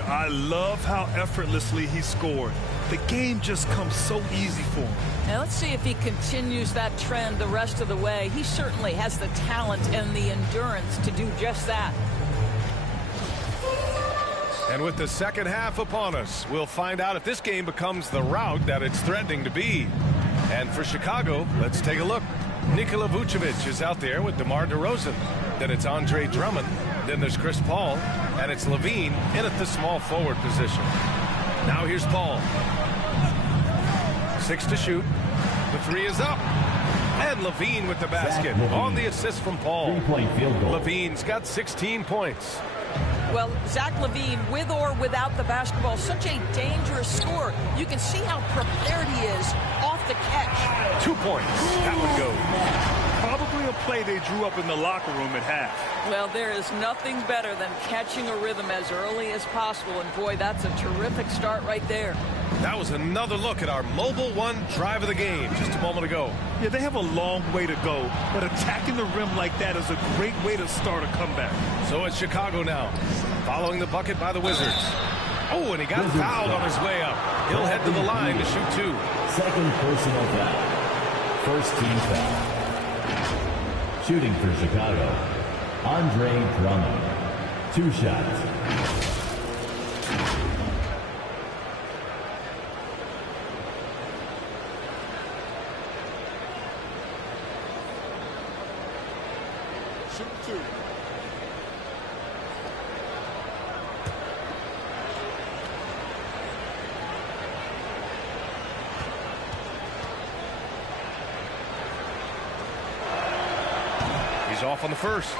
I love how effortlessly he scored. The game just comes so easy for him. Now let's see if he continues that trend the rest of the way. He certainly has the talent and the endurance to do just that. And with the second half upon us, we'll find out if this game becomes the rout that it's threatening to be. And for Chicago, let's take a look. Nikola Vucevic is out there with DeMar DeRozan. Then it's Andre Drummond. Then there's Chris Paul. And it's LaVine in at the small forward position. Now here's Paul. 6 to shoot. The 3 is up. And LaVine with the basket on the assist from Paul. 3-point field goal. LaVine's got 16 points. Well, Zach LaVine, with or without the basketball, such a dangerous scorer. You can see how prepared he is off the catch. 2 points. That would go. Probably a play they drew up in the locker room at half. Well, there is nothing better than catching a rhythm as early as possible. And, boy, that's a terrific start right there. That was another look at our Mobile One drive of the game just a moment ago. Yeah, they have a long way to go, but attacking the rim like that is a great way to start a comeback. So it's Chicago now, following the bucket by the Wizards. Oh, and he got fouled on his way up. He'll head to the line to shoot 2. Second personal foul. First team foul. Shooting for Chicago, Andre Drummond. 2 shots. Shoot 2. He's off on the first.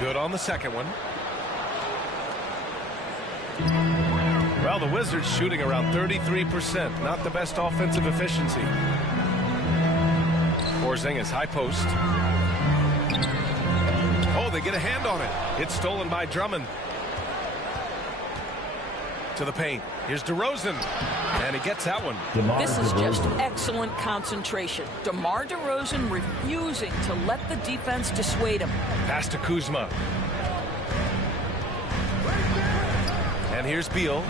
Good on the second one. Well, the Wizards shooting around 33%. Not the best offensive efficiency. Porzingis, high post. Oh, they get a hand on it. It's stolen by Drummond. To the paint. Here's DeRozan. And he gets that one. This is just excellent concentration. DeMar DeRozan refusing to let the defense dissuade him. Pass to Kuzma. And here's Beal.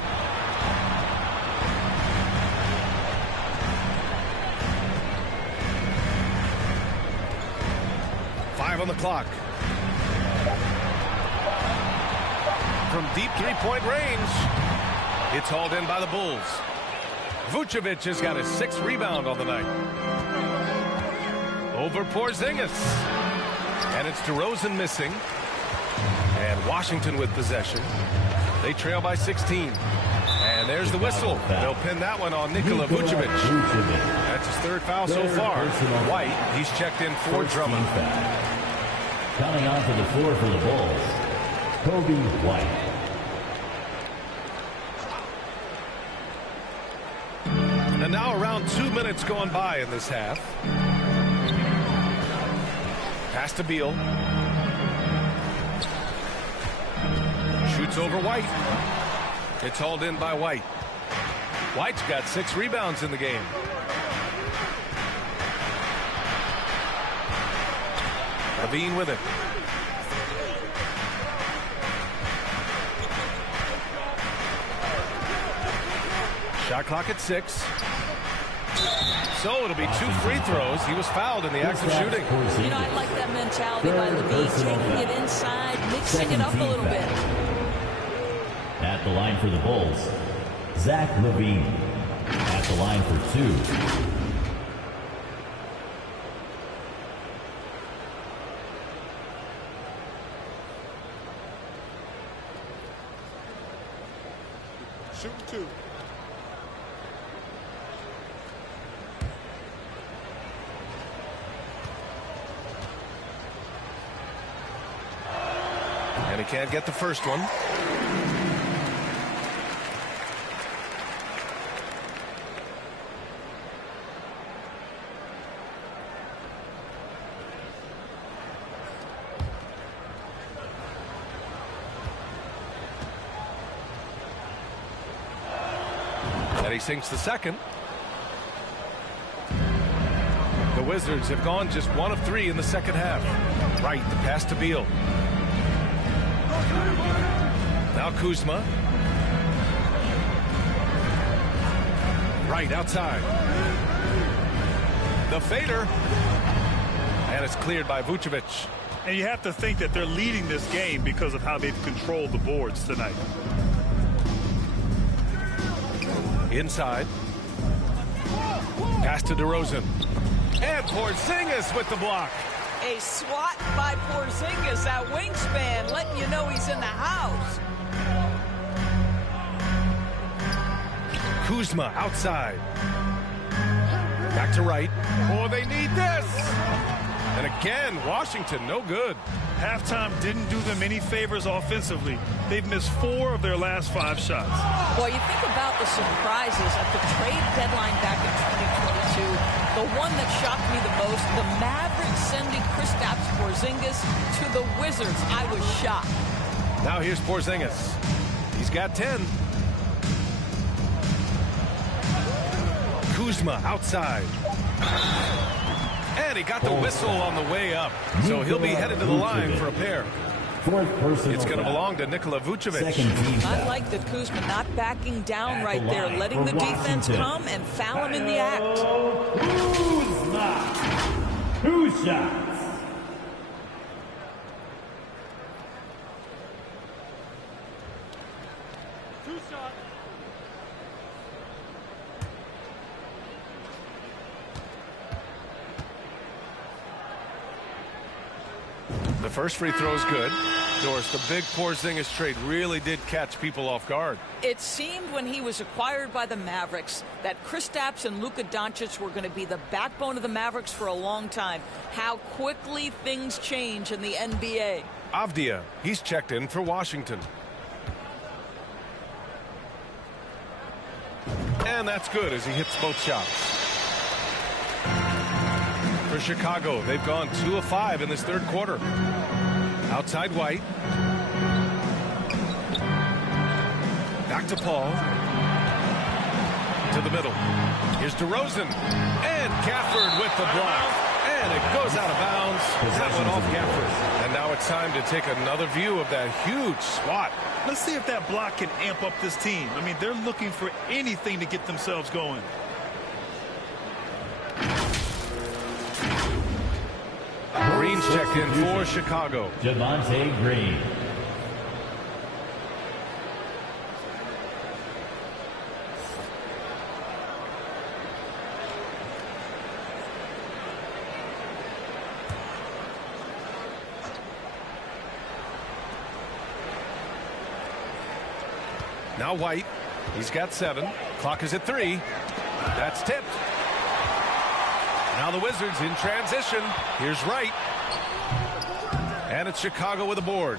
On the clock. From deep three-point range, it's hauled in by the Bulls. Vucevic has got his 6th rebound on the night. Over Porzingis. And it's DeRozan missing. And Washington with possession. They trail by 16. And there's the whistle. They'll pin that one on Nikola Vucevic. That's his 3rd foul so far. White, he's checked in for Drummond. Coming onto the floor for the Bulls, Kobe White. And now around 2 minutes going by in this half. Pass to Beal. Shoots over White. It's hauled in by White. White's got 6 rebounds in the game. Levine with it. Shot clock at 6. So it'll be 2 free throws. He was fouled in the act of shooting. You know, I like that mentality by Levine, taking it inside, mixing it up a little bit. At the line for the Bulls, Zach Levine. At the line for 2. Shoot 2. And he can't get the first one. And he sinks the second. The Wizards have gone just 1 of 3 in the second half. Right, the pass to Beal. Now Kuzma. Right outside. The fader. And it's cleared by Vucevic. And you have to think that they're leading this game because of how they've controlled the boards tonight. Inside. Pass to DeRozan. And Porzingis with the block. A swat by Porzingis, that wingspan, letting you know he's in the house. Kuzma outside. Back to right. Oh, they need this. And again, Washington, no good. Halftime didn't do them any favors offensively. They've missed 4 of their last 5 shots. Boy, you think about the surprises at the trade deadline back in 2022. The one that shocked me the most, the Mavericks sending Kristaps Porzingis to the Wizards. I was shocked. Now here's Porzingis. He's got 10. Kuzma outside. And he got the whistle on the way up. So he'll be headed to the line for a pair. It's going to belong to Nikola Vucevic. I like that Kuzma not backing down right there, letting the defense come and foul him in the act. Kuzma. 2 shots. The first free throw is good. Doris, the big Porzingis trade really did catch people off guard. It seemed when he was acquired by the Mavericks that Kristaps and Luka Doncic were going to be the backbone of the Mavericks for a long time. How quickly things change in the NBA. Avdia, he's checked in for Washington. And that's good as he hits both shots. For Chicago, they've gone 2 of 5 in this third quarter. Outside White. Back to Paul. To the middle. Here's DeRozan. And Gafford with the block. And it goes out of bounds. That one off Gafford. And now it's time to take another view of that huge swat. Let's see if that block can amp up this team. I mean, they're looking for anything to get themselves going. Green's checked in for Chicago. Javonte Green. Now White. He's got 7. Clock is at 3. That's tipped. Now the Wizards in transition. Here's Wright. And it's Chicago with a board.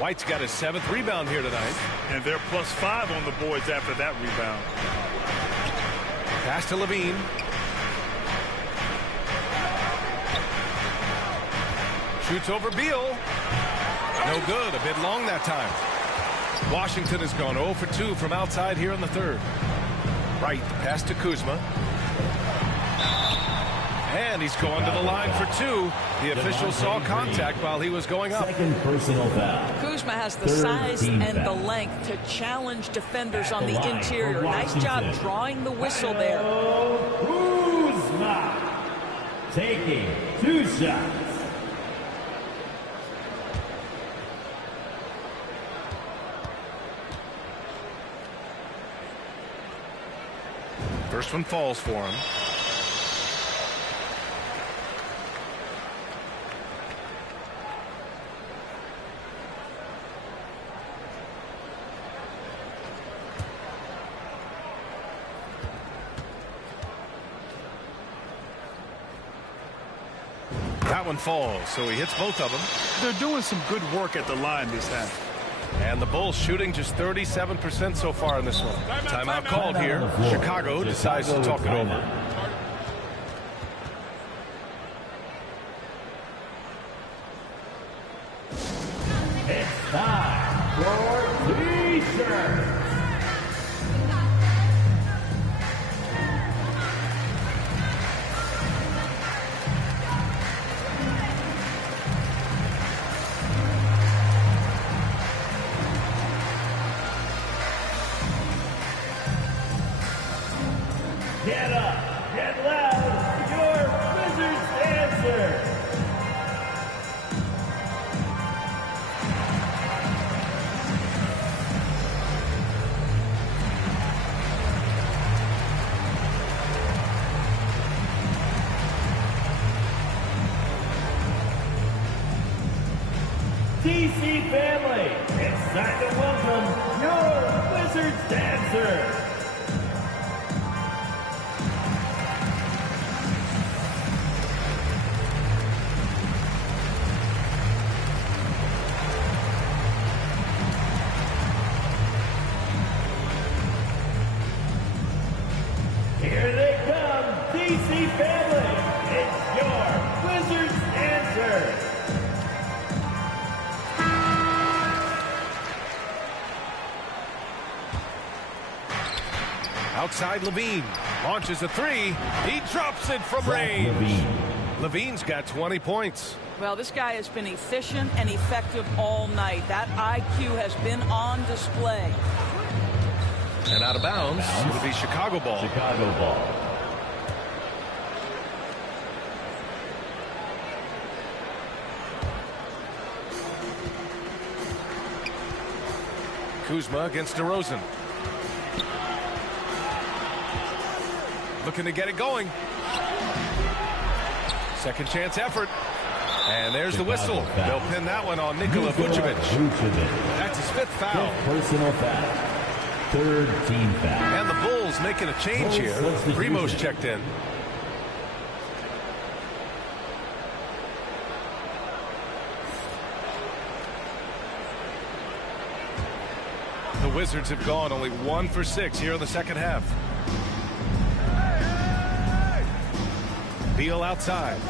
White's got his 7th rebound here tonight. And they're +5 on the boards after that rebound. Pass to Levine. Shoots over Beal. No good. A bit long that time. Washington has gone 0 for 2 from outside here in the third. Right. Pass to Kuzma. And he's going to the line for 2. The official saw contact while he was going up. Second personal foul. Kuzma has the size and the length to challenge defenders on the interior. Nice job drawing the whistle there. Kuzma taking 2 shots. First one falls for him. That one falls, so he hits both of them. They're doing some good work at the line this half. And the Bulls shooting just 37% so far in this one. Timeout called here. Chicago decides to talk it over. It's time for T-shirts. Get up, get loud, your Wizards answer. TC family, it's time to welcome your Wizards dancer. Here they come, DC family. It's your Wizards answer. Outside Levine. Launches a 3. He drops it from range. Levine's got 20 points. Well, this guy has been efficient and effective all night. That IQ has been on display. And out of bounds, it'll be Chicago ball. Chicago ball. Kuzma against DeRozan. Looking to get it going. Second chance effort. And there's the whistle. They'll pin that one on Nikola Vucevic. That's his 5th foul. Personal foul. 3rd team foul. And the Bulls making a change here. Primo's checked in. The Wizards have gone only 1 for 6 here in the second half. Beal outside.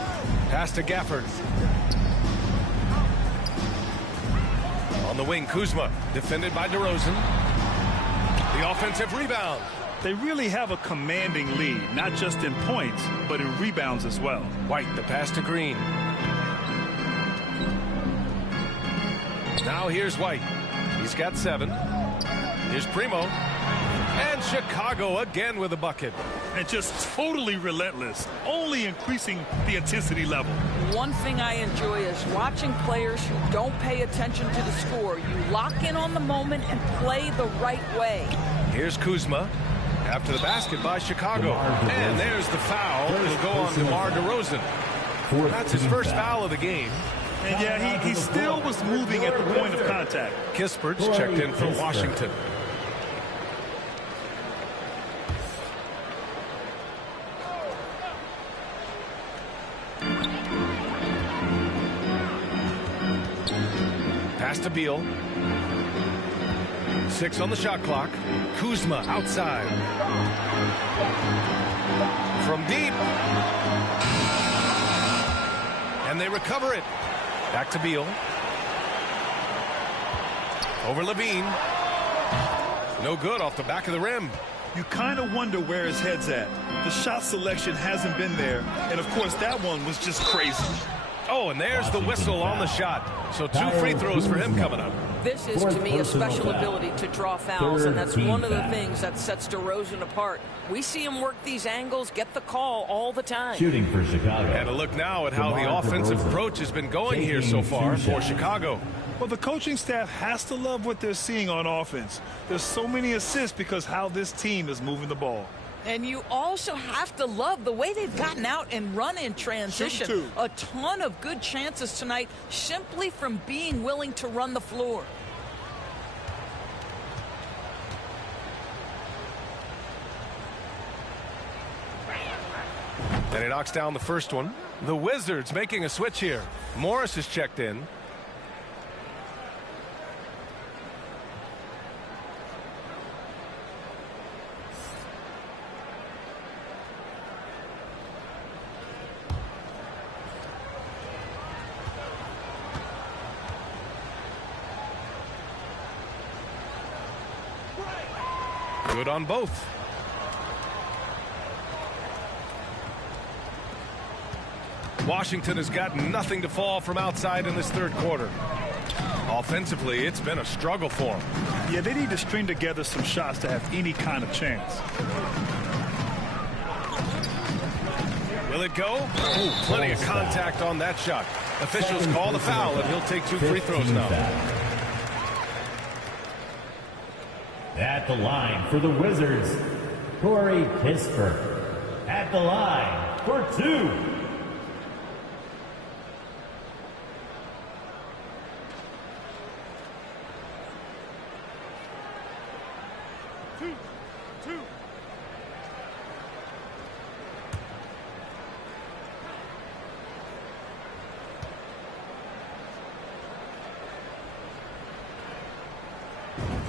Pass to Gafford. On the wing, Kuzma. Defended by DeRozan. The offensive rebound. They really have a commanding lead, not just in points, but in rebounds as well. White, the pass to Green. Now here's White. He's got 7. Here's Primo. And Chicago again with a bucket. And just totally relentless, only increasing the intensity level. One thing I enjoy is watching players who don't pay attention to the score. You lock in on the moment and play the right way. Here's Kuzma. After the basket by Chicago. And there's the foul. It'll go on DeMar DeRozan. That's his first foul of the game. And yeah, he still was moving at the point of contact. Kispert's checked in for Washington. Pass to Beal. 6 on the shot clock. Kuzma outside. From deep. And they recover it. Back to Beal. Over Levine. No good off the back of the rim. You kind of wonder where his head's at. The shot selection hasn't been there, and of course that one was just crazy. Oh, and there's the whistle on the shot. So 2 free throws for him coming up. This is, to me, a special ability to draw fouls, and that's one of the things that sets DeRozan apart. We see him work these angles, get the call all the time. Shooting for Chicago. And a look now at how the offensive approach has been going here so far for Chicago. Well, the coaching staff has to love what they're seeing on offense. There's so many assists because how this team is moving the ball. And you also have to love the way they've gotten out and run in transition. A ton of good chances tonight simply from being willing to run the floor. And he knocks down the first one. The Wizards making a switch here. Morris is checked in. Good on both. Washington has got nothing to fall from outside in this third quarter. Offensively, it's been a struggle for them. Yeah, they need to string together some shots to have any kind of chance. Will it go? Ooh, plenty of contact on that shot. Officials call the foul, and he'll take 2 free throws now. At the line for the Wizards, Corey Kispert. At the line for 2.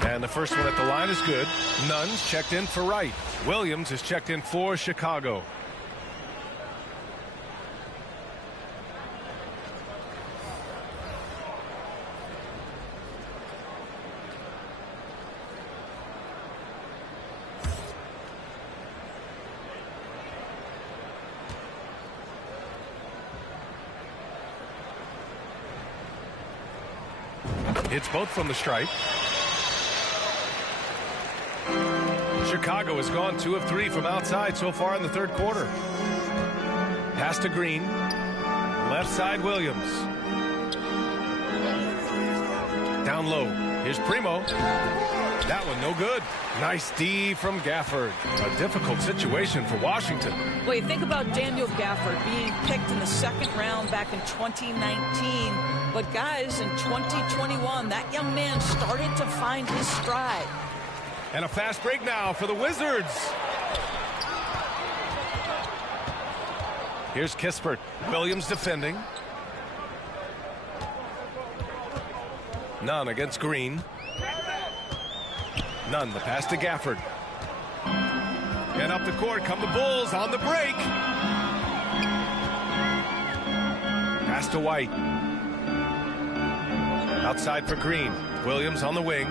And the first one at the line is good. Nunn's checked in for Wright. Williams is checked in for Chicago. It's both from the stripe. Chicago has gone 2 of 3 from outside so far in the third quarter. Pass to Green. Left side Williams. Down low. Here's Primo. That one no good. Nice D from Gafford. A difficult situation for Washington. Well, you think about Daniel Gafford being picked in the second round back in 2019. But guys, in 2021, that young man started to find his stride. And a fast break now for the Wizards. Here's Kispert. Williams defending. Nunn against Green. Nunn, the pass to Gafford. And up the court come the Bulls on the break. Pass to White. Outside for Green. Williams on the wing.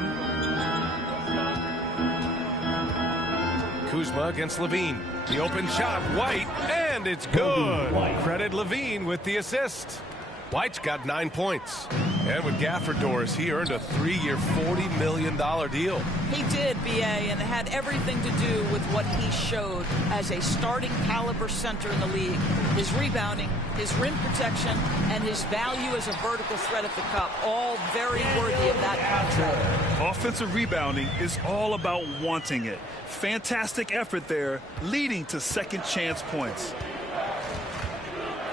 Kuzma against Levine. The open shot, White, and it's good. Credit Levine with the assist. White's got 9 points. And with Gafford doors, he earned a 3-year, $40 million deal. He did, B.A., and it had everything to do with what he showed as a starting caliber center in the league. His rebounding, his rim protection, and his value as a vertical threat at the cup, all very worthy of that contract. Offensive rebounding is all about wanting it. Fantastic effort there, leading to second chance points.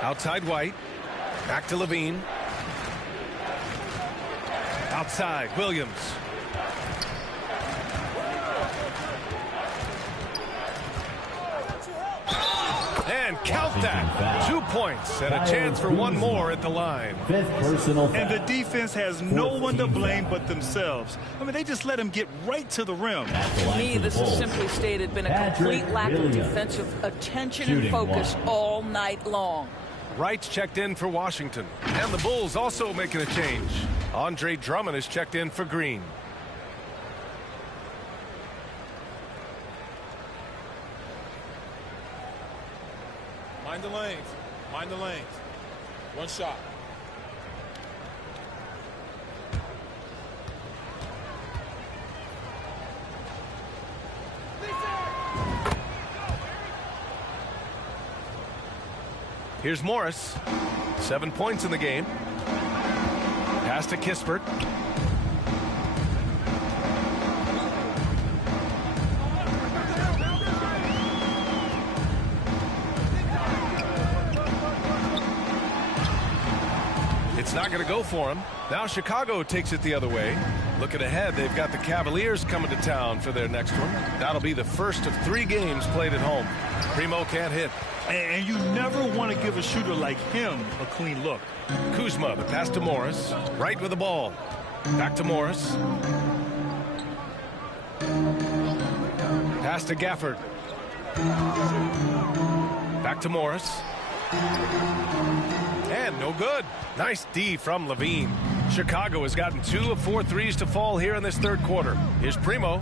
Outside White. Back to Levine. Outside, Williams. And count that. 2 points and a chance for one more at the line. Fifth personal foul. And the defense has no one to blame but themselves. I mean, they just let him get right to the rim. To me, this has simply stated been a complete lack of defensive attention and focus all night long. Wright's checked in for Washington. And the Bulls also making a change. Andre Drummond is checked in for Green. Mind the lanes. Mind the lanes. One shot. Here's Morris. 7 points in the game. Pass to Kispert. It's not going to go for him. Now Chicago takes it the other way. Looking ahead, they've got the Cavaliers coming to town for their next one. That'll be the first of 3 games played at home. Primo can't hit. And you never want to give a shooter like him a clean look. Kuzma, the pass to Morris. Right with the ball. Back to Morris. Pass to Gafford. Back to Morris. And no good. Nice D from Levine. Chicago has gotten 2 of 4 threes to fall here in this third quarter. Here's Primo.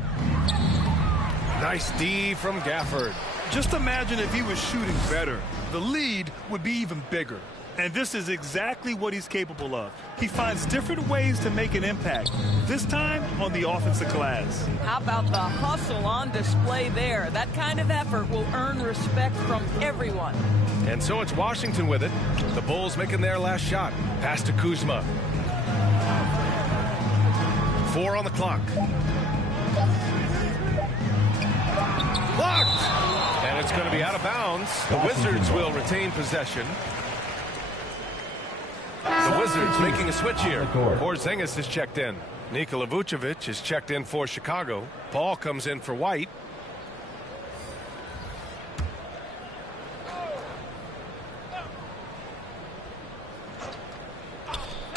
Nice D from Gafford. Just imagine if he was shooting better. The lead would be even bigger. And this is exactly what he's capable of. He finds different ways to make an impact, this time on the offensive glass. How about the hustle on display there? That kind of effort will earn respect from everyone. And so it's Washington with it. The Bulls making their last shot. Pass to Kuzma. 4 on the clock. Blocked! And it's going to be out of bounds. The Wizards will retain possession. The Wizards making a switch here. Porzingis is checked in. Nikola Vucevic is checked in for Chicago. Paul comes in for White.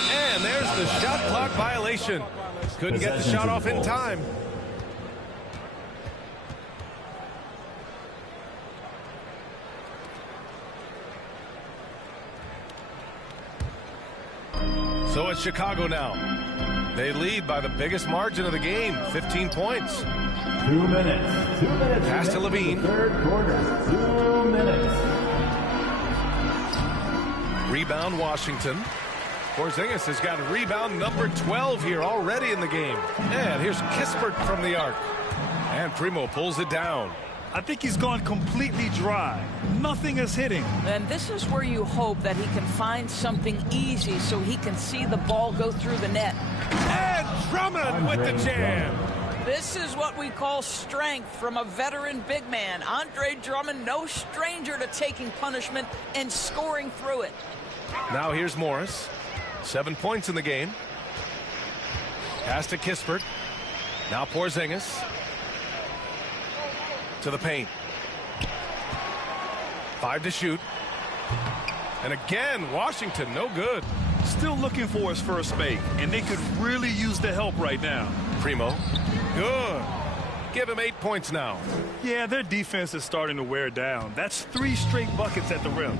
And there's the shot clock violation. Couldn't get the shot off in time. So it's Chicago now. They lead by the biggest margin of the game, 15 points. 2 minutes. 2 minutes. Pass to Levine. Third quarter. 2 minutes. Rebound Washington. Porzingis has got rebound number 12 here already in the game. And here's Kispert from the arc. And Primo pulls it down. I think he's gone completely dry. Nothing is hitting. And this is where you hope that he can find something easy so he can see the ball go through the net. And Drummond with the jam. This is what we call strength from a veteran big man. Andre Drummond, no stranger to taking punishment and scoring through it. Now here's Morris. 7 points in the game. Pass to Kispert. Now Porzingis. To the paint. 5 to shoot. And again, Washington, no good. Still looking for his first make, and they could really use the help right now. Primo. Good. Give him 8 points now. Yeah, their defense is starting to wear down. That's 3 straight buckets at the rim.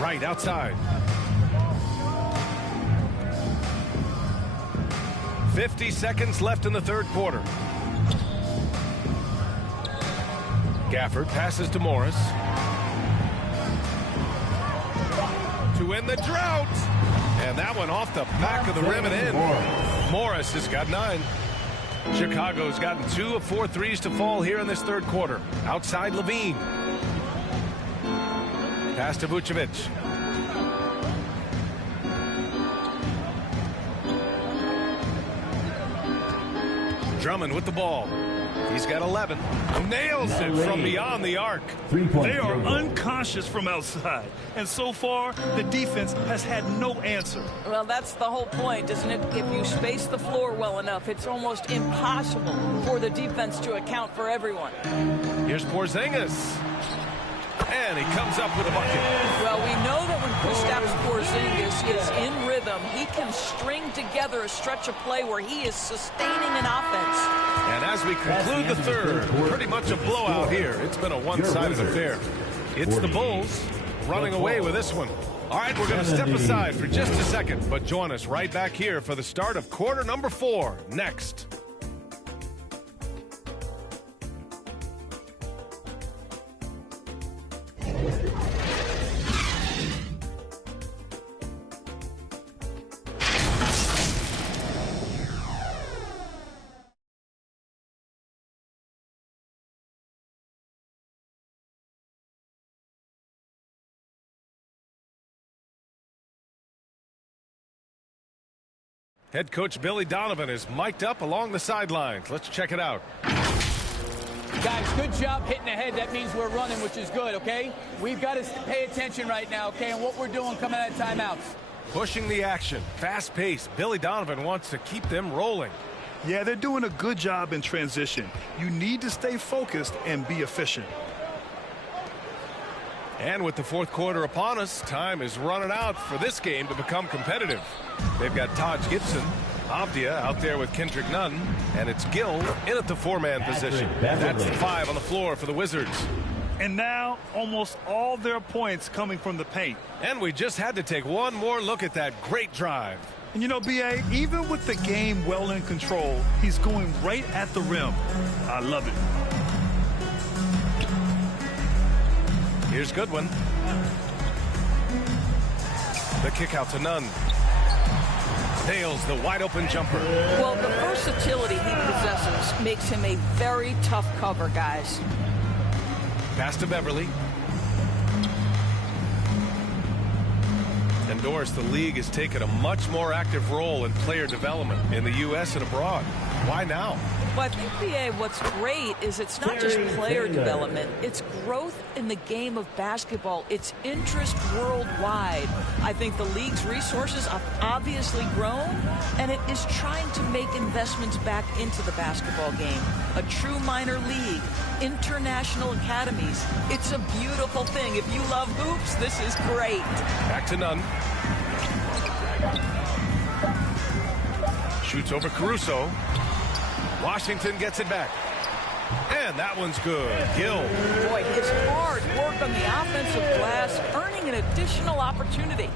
Right outside. 50 seconds left in the third quarter. Gafford passes to Morris. To win the drought. And that one off the back of the rim and in. Morris has got 9. Chicago's gotten 2 of 4 threes to fall here in this third quarter. Outside Levine. Pass to Vucevic. Drummond with the ball. He's got 11. Nails it from beyond the arc. They are unconscious from outside. And so far, the defense has had no answer. Well, that's the whole point, isn't it? If you space the floor well enough, it's almost impossible for the defense to account for everyone. Here's Porzingis. And he comes up with a bucket. Well, we know that when Kristaps Porzingis is in rhythm, he can string together a stretch of play where he is sustaining an offense. And as we conclude the third, pretty much a blowout here. It's been a one-sided affair. It's the Bulls running away with this one. All right, we're going to step aside for just a second, but join us right back here for the start of quarter number 4 next. Head coach Billy Donovan is mic'd up along the sidelines. Let's check it out. Guys, good job hitting ahead. That means we're running, which is good, okay? We've got to pay attention right now, okay, and what we're doing coming out of timeouts. Pushing the action, fast pace. Billy Donovan wants to keep them rolling. Yeah, they're doing a good job in transition. You need to stay focused and be efficient. And with the fourth quarter upon us, time is running out for this game to become competitive. They've got Taj Gibson, Avdia out there with Kendrick Nunn, and it's Gill in at the four-man position. That's the 5 on the floor for the Wizards. And now almost all their points coming from the paint. And we just had to take one more look at that great drive. And you know, B.A., even with the game well in control, he's going right at the rim. I love it. Here's Goodwin. The kick out to Nunn. Nails the wide open jumper. Well, the versatility he possesses makes him a very tough cover, guys. Pass to Beverly. And Doris, the league has taken a much more active role in player development in the U.S. and abroad. Why now? Well, I think, B.A., what's great is it's not just player development. It's growth in the game of basketball. It's interest worldwide. I think the league's resources have obviously grown, and it is trying to make investments back into the basketball game. A true minor league, international academies. It's a beautiful thing. If you love hoops, this is great. Back to Nunn. Shoots over Caruso. Washington gets it back. And that one's good. Gill. Boy, his hard work on the offensive glass, earning an additional opportunity.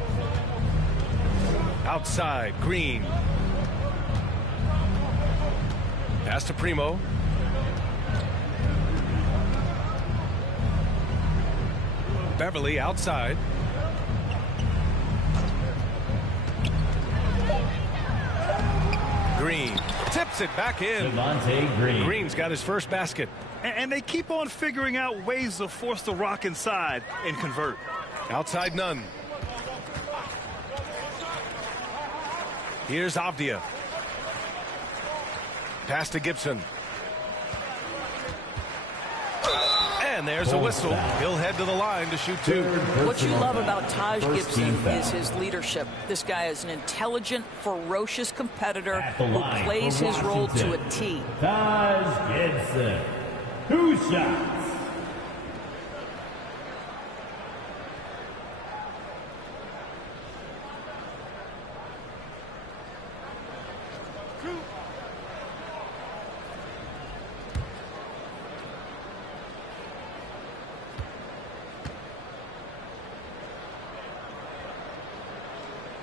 Outside, Green. Pass to Primo. Beverly outside. Green tips it back in. Javonte Green. Green's got his first basket. And they keep on figuring out ways to force the rock inside and convert. Outside Nunn. Here's Avdia. Pass to Gibson. And there's a whistle. He'll head to the line to shoot 2. What you love about Taj Gibson is his leadership. This guy is an intelligent, ferocious competitor who plays his role to a T. Taj Gibson. 2 shots.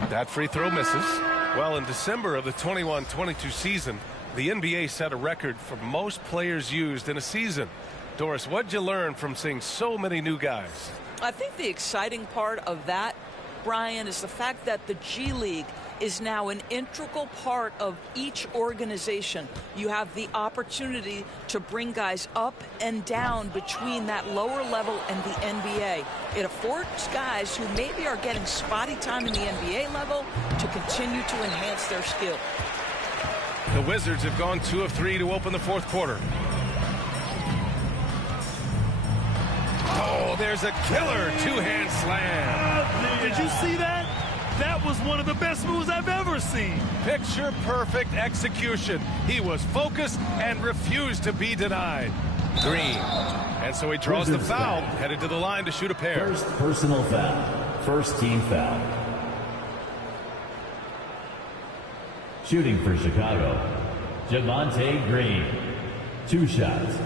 That free throw misses. Well, in December of the 21-22 season, the NBA set a record for most players used in a season. Doris, what'd you learn from seeing so many new guys? I think the exciting part of that, Brian, is the fact that the G League is now an integral part of each organization. You have the opportunity to bring guys up and down between that lower level and the NBA. It affords guys who maybe are getting spotty time in the NBA level to continue to enhance their skill. The Wizards have gone 2 of 3 to open the fourth quarter. Oh, there's a killer two-hand slam. Did you see that? That was one of the best moves I've ever seen. Picture perfect execution. He was focused and refused to be denied. Green. And so he draws the foul, headed to the line to shoot a pair. First personal foul. First team foul. Shooting for Chicago, Javonte Green. 2 shots.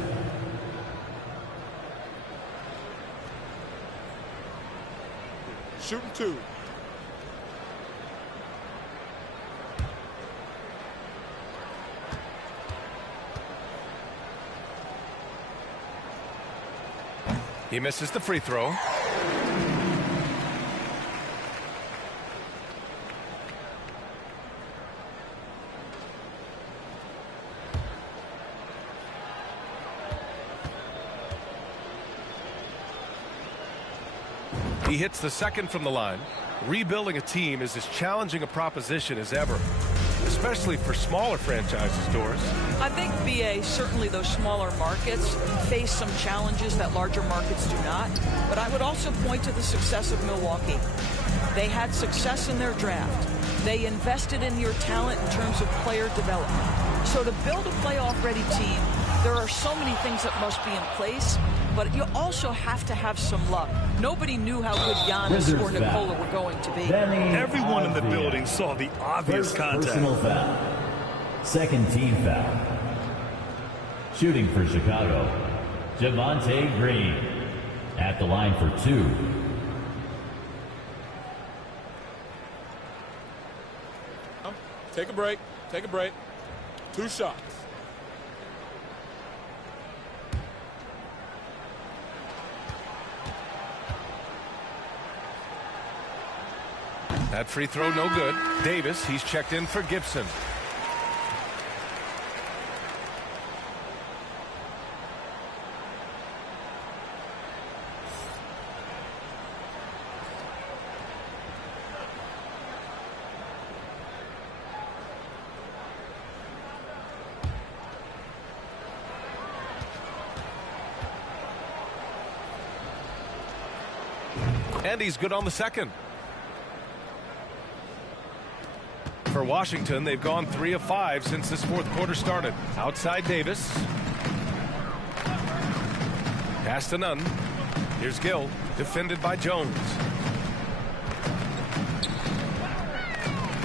Shooting 2. He misses the free throw. He hits the second from the line. Rebuilding a team is as challenging a proposition as ever, especially for smaller franchises, Doris. I think, BA, certainly those smaller markets face some challenges that larger markets do not. But I would also point to the success of Milwaukee. They had success in their draft. They invested in your talent in terms of player development. So to build a playoff-ready team, there are so many things that must be in place, but you also have to have some luck. Nobody knew how good Giannis or Nikola were going to be. Everyone in the building saw the obvious contact. Personal foul. Second team foul. Shooting for Chicago, Javonte Green. At the line for 2. Take a break. Take a break. 2 shots. That free throw no good. Davis, he's checked in for Gibson. And he's good on the second. For Washington, they've gone 3 of 5 since this fourth quarter started. Outside Davis. Pass to Nunn. Here's Gill, defended by Jones.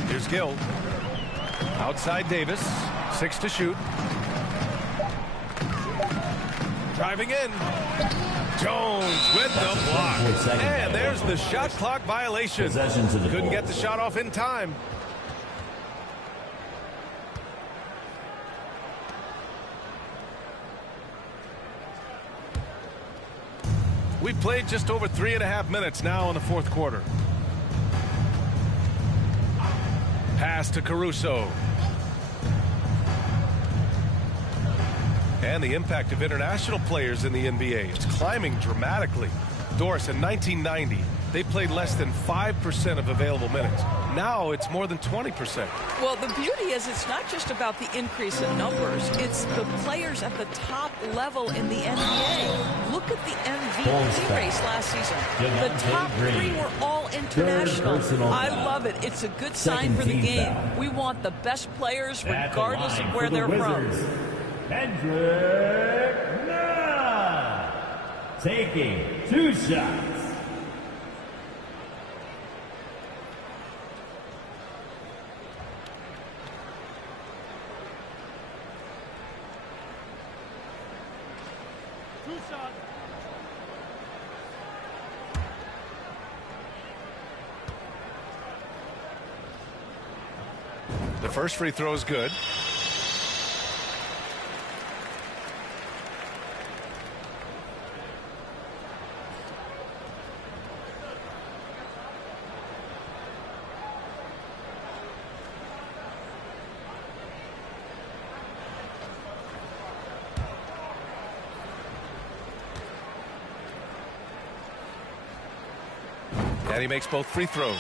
Here's Gill. Outside Davis. 6 to shoot. Driving in. Jones with the block. And there's the shot clock violation. Couldn't get the shot off in time. We've played just over 3.5 minutes now in the fourth quarter. Pass to Caruso. And the impact of international players in the NBA. It's climbing dramatically. Doris, in 1990, they played less than 5% of available minutes. Now it's more than 20%. Well, the beauty is it's not just about the increase in numbers. It's the players at the top level in the NBA. Look at the MVP race last season. The top 3 were all international. I love it. It's a good sign for the game. We want the best players regardless of where they're from. Kendrick Nunn taking 2 shots. The first free throw is good. And he makes both free throws.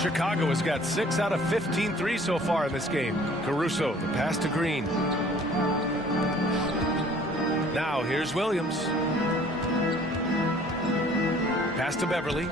Chicago has got 6 out of 15 threes so far in this game. Caruso, the pass to Green. Now here's Williams. Pass to Beverly.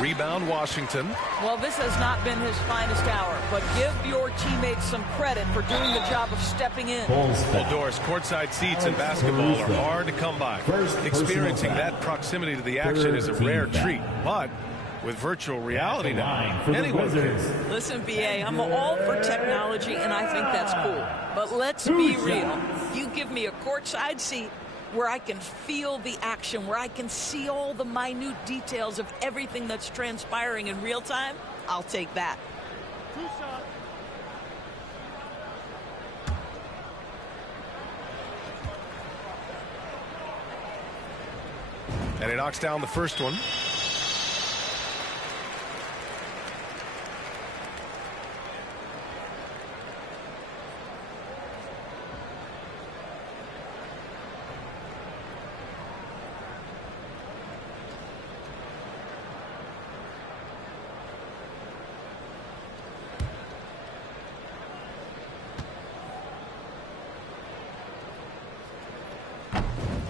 Rebound Washington. Well, this has not been his finest hour, but give your teammates some credit for doing the job of stepping in. Well, Doris, courtside seats in basketball are hard to come by. Experiencing that proximity to the action is a rare treat, but with virtual reality now, anyone can. Listen, BA, I'm all for technology, and I think that's cool. But let's be real. You give me a courtside seat where I can feel the action, where I can see all the minute details of everything that's transpiring in real time, I'll take that. And he knocks down the first one.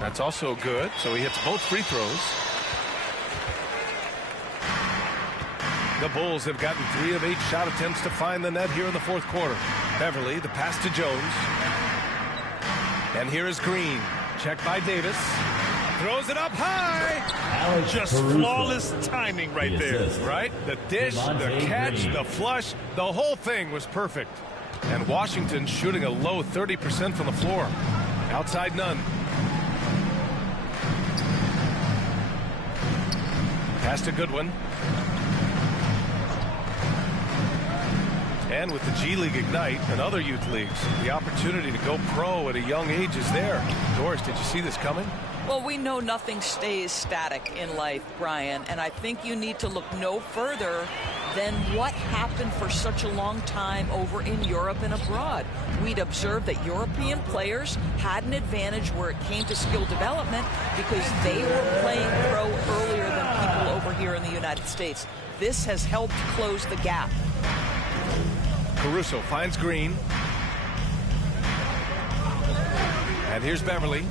That's also good. So he hits both free throws. The Bulls have gotten 3 of 8 shot attempts to find the net here in the fourth quarter. Beverly, the pass to Jones. And here is Green. Checked by Davis. Throws it up high. Just flawless timing right there. Right? The dish, the catch, the flush, the whole thing was perfect. And Washington shooting a low 30% from the floor. Outside none. Pass to Goodwin. And with the G League Ignite and other youth leagues, the opportunity to go pro at a young age is there. Doris, did you see this coming? Well, we know nothing stays static in life, Brian, and I think you need to look no further than what happened for such a long time over in Europe and abroad. We'd observed that European players had an advantage where it came to skill development because they were playing pro earlier than people over here in the United States. This has helped close the gap. Caruso finds Green. And here's Beverly.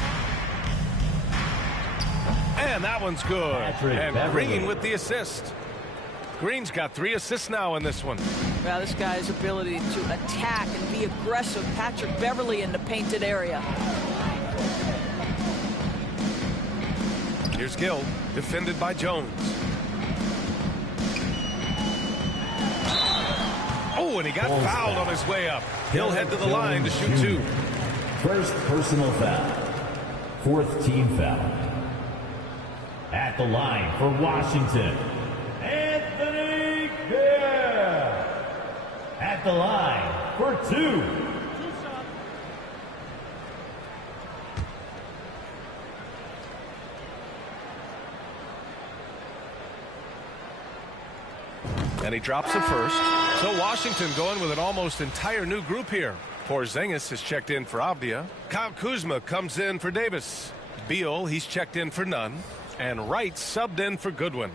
And that one's good. And Green with the assist. Green's got 3 assists now in this one. Well, this guy's ability to attack and be aggressive. Patrick Beverly in the painted area. Here's Gill, defended by Jones. Oh, and he got fouled on his way up. He'll head to the line to shoot 2. First personal foul. 4th team foul. At the line for Washington, Anthony Bear. At the line for 2. And he drops the first. So Washington going with an almost entire new group here. Porzingis has checked in for Avdia. Kyle Kuzma comes in for Davis. Beal, he's checked in for Nunn. And Wright subbed in for Goodwin.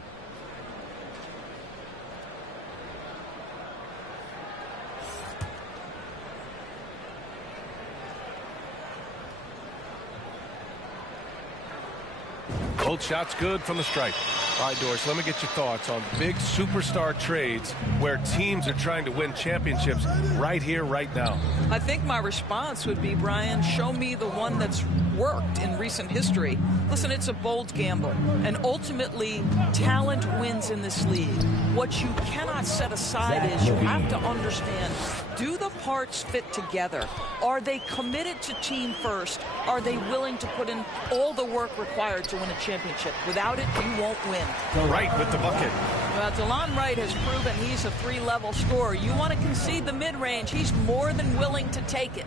Both shots good from the stripe. All right, Doris, let me get your thoughts on big superstar trades where teams are trying to win championships right here, right now. I think my response would be, Brian, show me the one that's worked in recent history. Listen, it's a bold gamble, and ultimately talent wins in this league. What you cannot set aside is you have to understand, do the parts fit together? Are they committed to team first? Are they willing to put in all the work required to win a championship? Without it, you won't win. Wright with the bucket. Well, Delon Wright has proven he's a 3-level scorer. You want to concede the mid-range, he's more than willing to take it.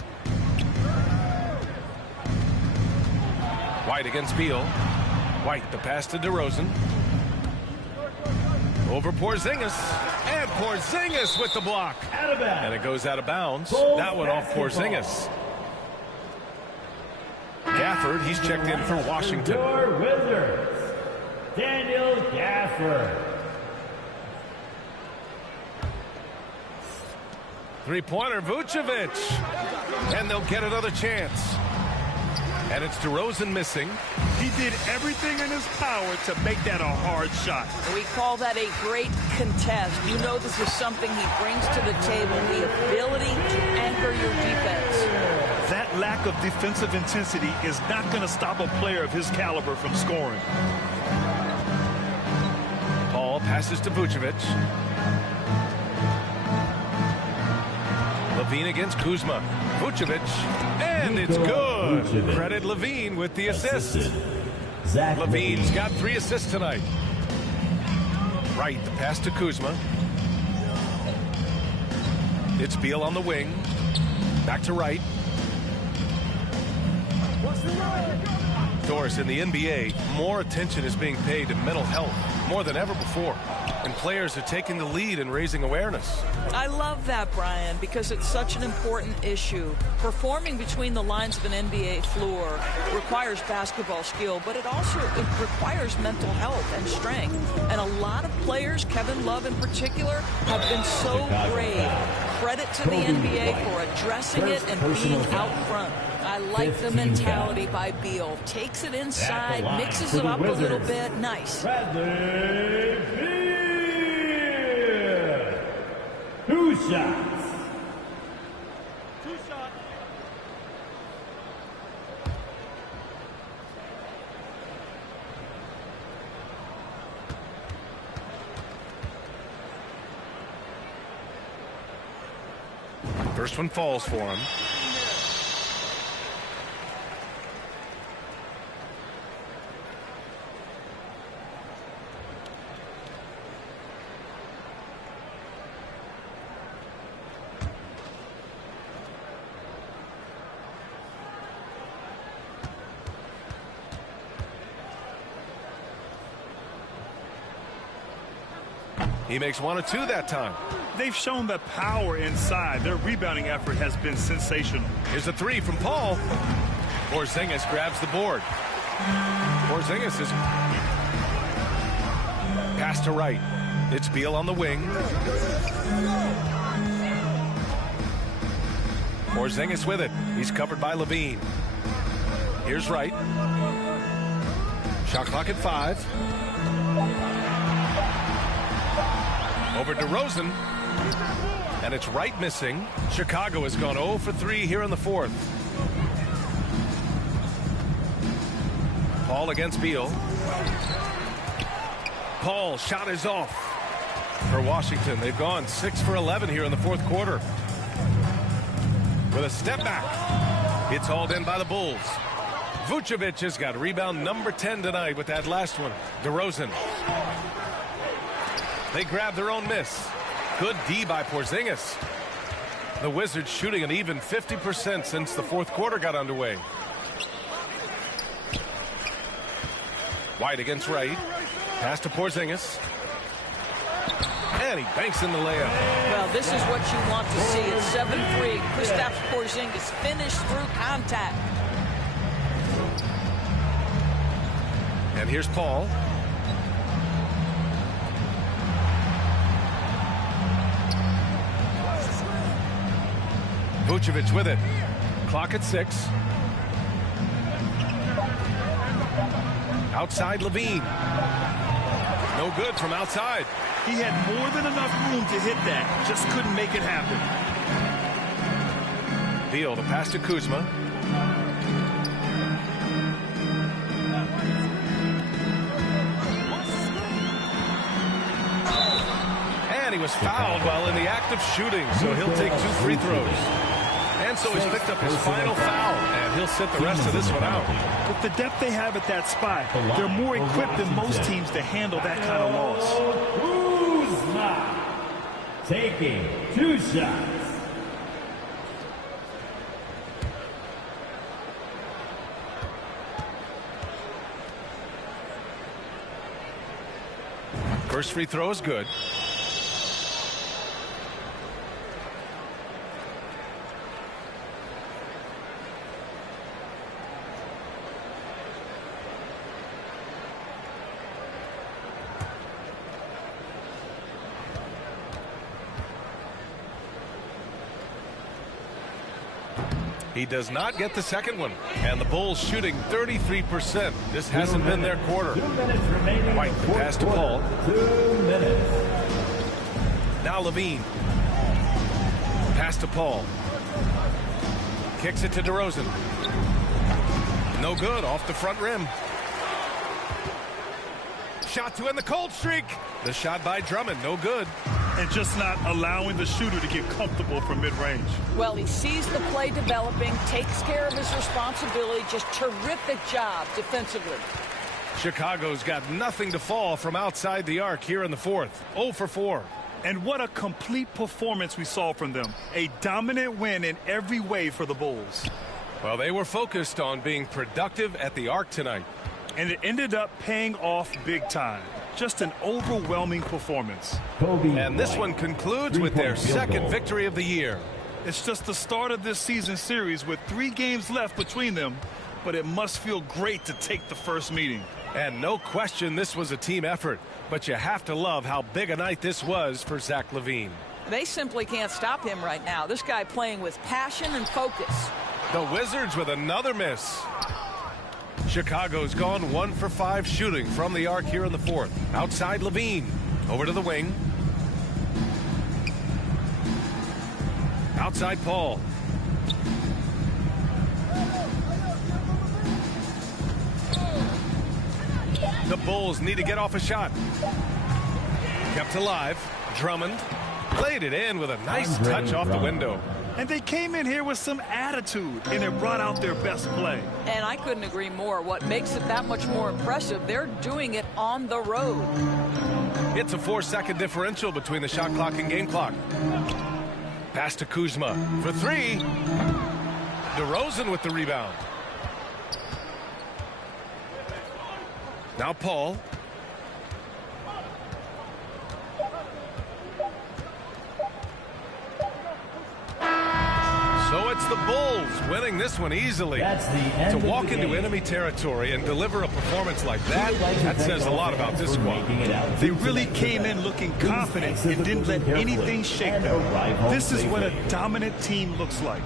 White against Beal. White, the pass to DeRozan. Over Porzingis. And Porzingis with the block. And it goes out of bounds. That one off Porzingis. Gafford, he's checked in for Washington. Your Wizards, Daniel Gafford. Three-pointer, Vucevic. And they'll get another chance. And it's DeRozan missing. He did everything in his power to make that a hard shot. We call that a great contest. You know this is something he brings to the table, the ability to anchor your defense. That lack of defensive intensity is not going to stop a player of his caliber from scoring. Paul passes to Vucevic. Levine against Kuzma. Vucevic, and it's good. Vucevic. Credit Levine with the assist. Zach Levine's got 3 assists tonight. Wright, the pass to Kuzma. It's Beal on the wing. Back to Wright. Doris, in the NBA, more attention is being paid to mental health more than ever before. And players are taking the lead in raising awareness. I love that, Brian, because it's such an important issue. Performing between the lines of an NBA floor requires basketball skill, but it requires mental health and strength. And a lot of players, Kevin Love in particular, have been so brave. Credit to the NBA for addressing it and being out front. I like the mentality by Beal. Takes it inside, mixes it up a little bit. Nice. Bradley Beal. 2 shots. First one falls for him. He makes 1 of 2 that time. They've shown the power inside. Their rebounding effort has been sensational. Here's a 3 from Paul. Porzingis grabs the board. Porzingis is pass to right. It's Beal on the wing. Porzingis with it. He's covered by Levine. Here's Wright. Shot clock at 5. Over to DeRozan. And it's Wright missing. Chicago has gone 0 for 3 here in the 4th. Paul against Beal. Paul, shot is off for Washington. They've gone 6 for 11 here in the 4th quarter. With a step back. It's hauled in by the Bulls. Vucevic has got rebound number 10 tonight with that last one. DeRozan. They grab their own miss. Good D by Porzingis. The Wizards shooting an even 50% since the 4th quarter got underway. White against Wright. Pass to Porzingis. And he banks in the layup. Well, this is what you want to see. It's 7-3. Kristaps Porzingis finished through contact. And here's Paul. Vucevic with it. Clock at 6. Outside Levine. No good from outside. He had more than enough room to hit that. Just couldn't make it happen. Beal to pass to Kuzma. And he was fouled while in the act of shooting, so he'll take 2 free throws. And so he's picked up his final foul, and he'll sit the rest of this one out. With the depth they have at that spot, they're more equipped than most teams to handle that kind of loss. Kuzma taking 2 shots. First free throw is good. He does not get the second one. And the Bulls shooting 33%. This hasn't been their quarter. 2 minutes remaining. White pass to Paul. 2 minutes. Now Levine. Pass to Paul. Kicks it to DeRozan. No good. Off the front rim. Shot to end the cold streak. The shot by Drummond. No good. And just not allowing the shooter to get comfortable from mid-range. Well, he sees the play developing, takes care of his responsibility. Just terrific job defensively. Chicago's got nothing to fall from outside the arc here in the 4th. 0 for 4. And what a complete performance we saw from them. A dominant win in every way for the Bulls. Well, they were focused on being productive at the arc tonight. And it ended up paying off big time. Just an overwhelming performance. And this one concludes with their second victory of the year. It's just the start of this season series with 3 games left between them, but it must feel great to take the first meeting. And no question this was a team effort, but you have to love how big a night this was for Zach LaVine. They simply can't stop him right now. This guy playing with passion and focus. The Wizards with another miss. Chicago's gone 1 for 5 shooting from the arc here in the fourth. Outside LaVine. Over to the wing. Outside Paul. The Bulls need to get off a shot. Kept alive. Drummond played it in with a nice touch off the window. And they came in here with some attitude, and it brought out their best play. And I couldn't agree more. What makes it that much more impressive, they're doing it on the road. It's a 4-second differential between the shot clock and game clock. Pass to Kuzma for 3. DeRozan with the rebound. Now Paul. So it's the Bulls winning this one easily. To walk into enemy territory and deliver a performance like that, that says a lot about this squad. They really came in looking confident and didn't let anything shake them. This is what a dominant team looks like.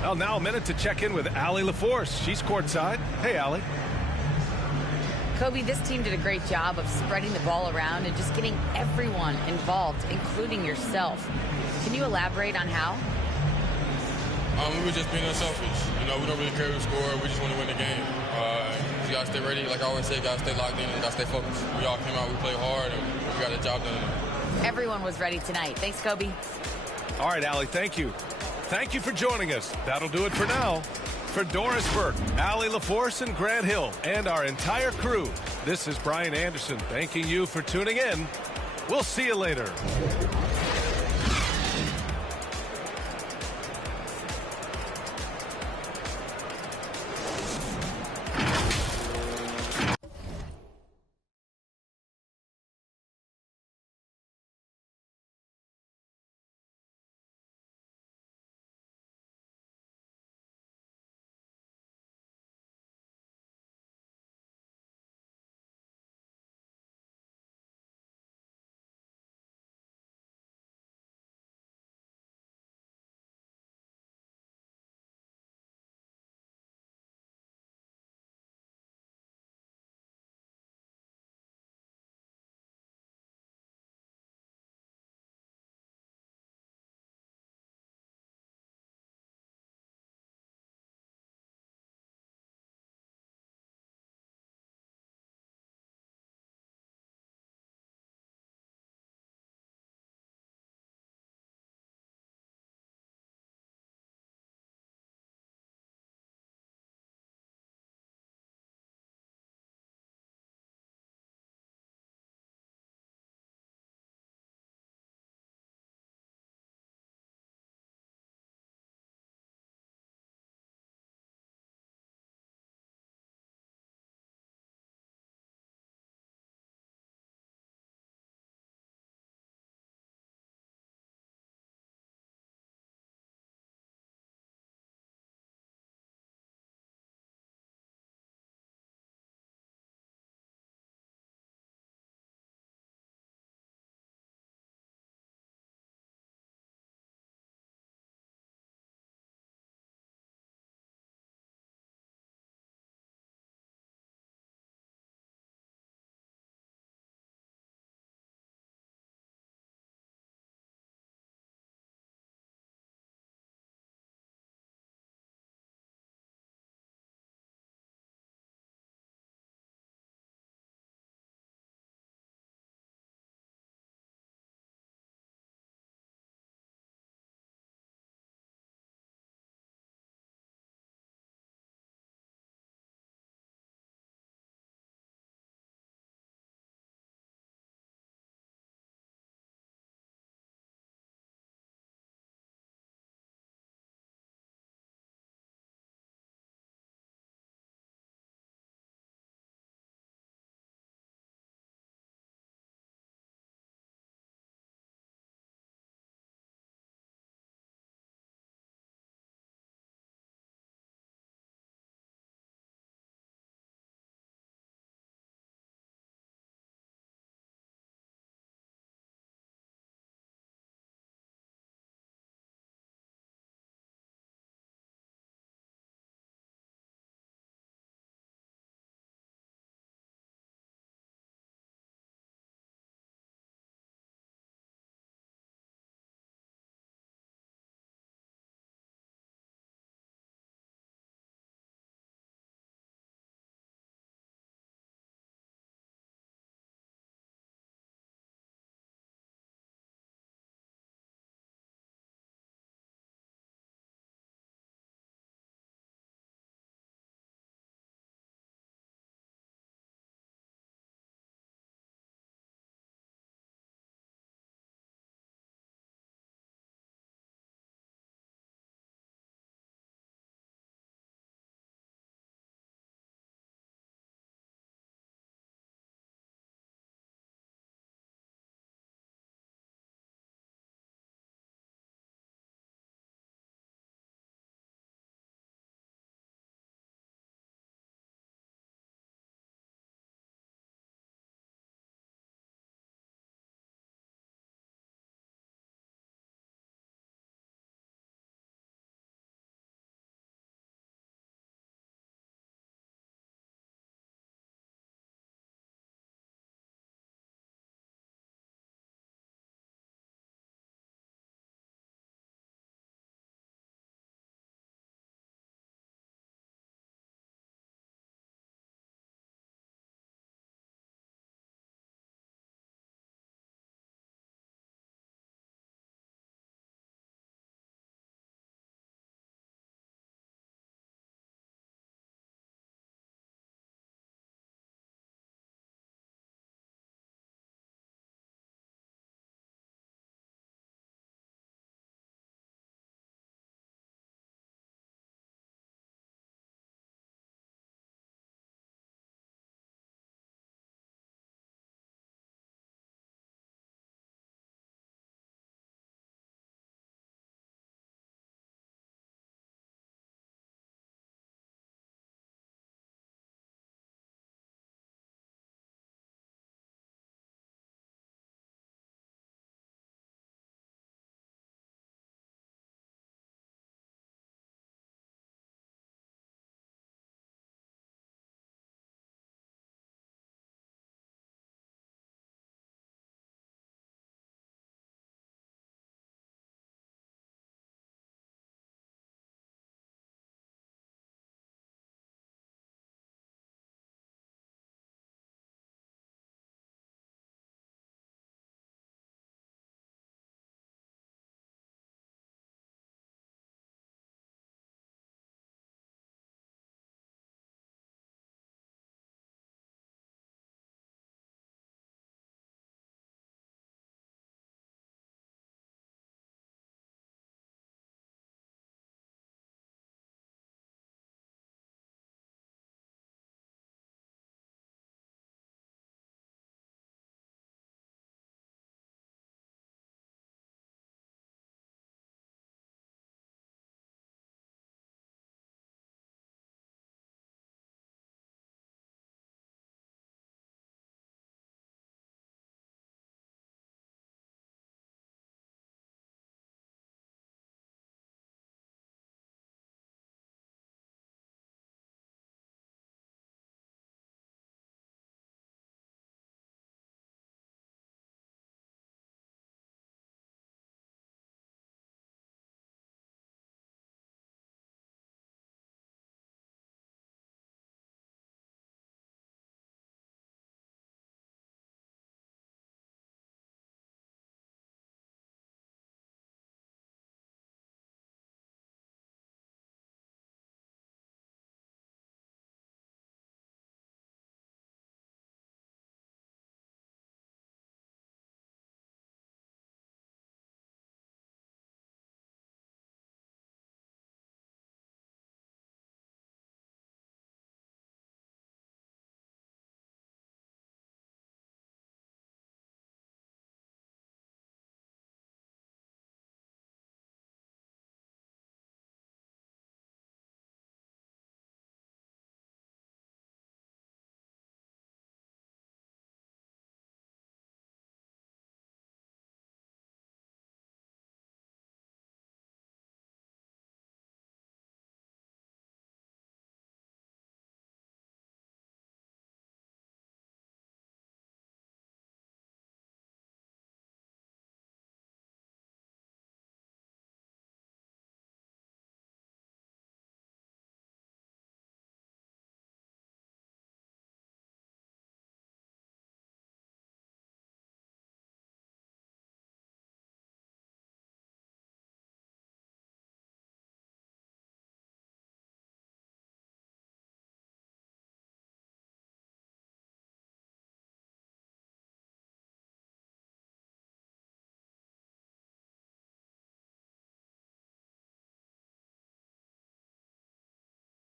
Well, now a minute to check in with Allie LaForce. She's courtside. Hey, Allie. Kobe, this team did a great job of spreading the ball around and just getting everyone involved, including yourself. Can you elaborate on how? We were just being unselfish. You know, we don't really care who score. We just want to win the game. You got to stay ready. Like I always say, you got to stay locked in and got to stay focused. We all came out, we played hard, and we got the job done. Everyone was ready tonight. Thanks, Kobe. All right, Allie, thank you. Thank you for joining us. That'll do it for now. For Doris Burke, Allie LaForce, and Grant Hill, and our entire crew, this is Brian Anderson thanking you for tuning in. We'll see you later.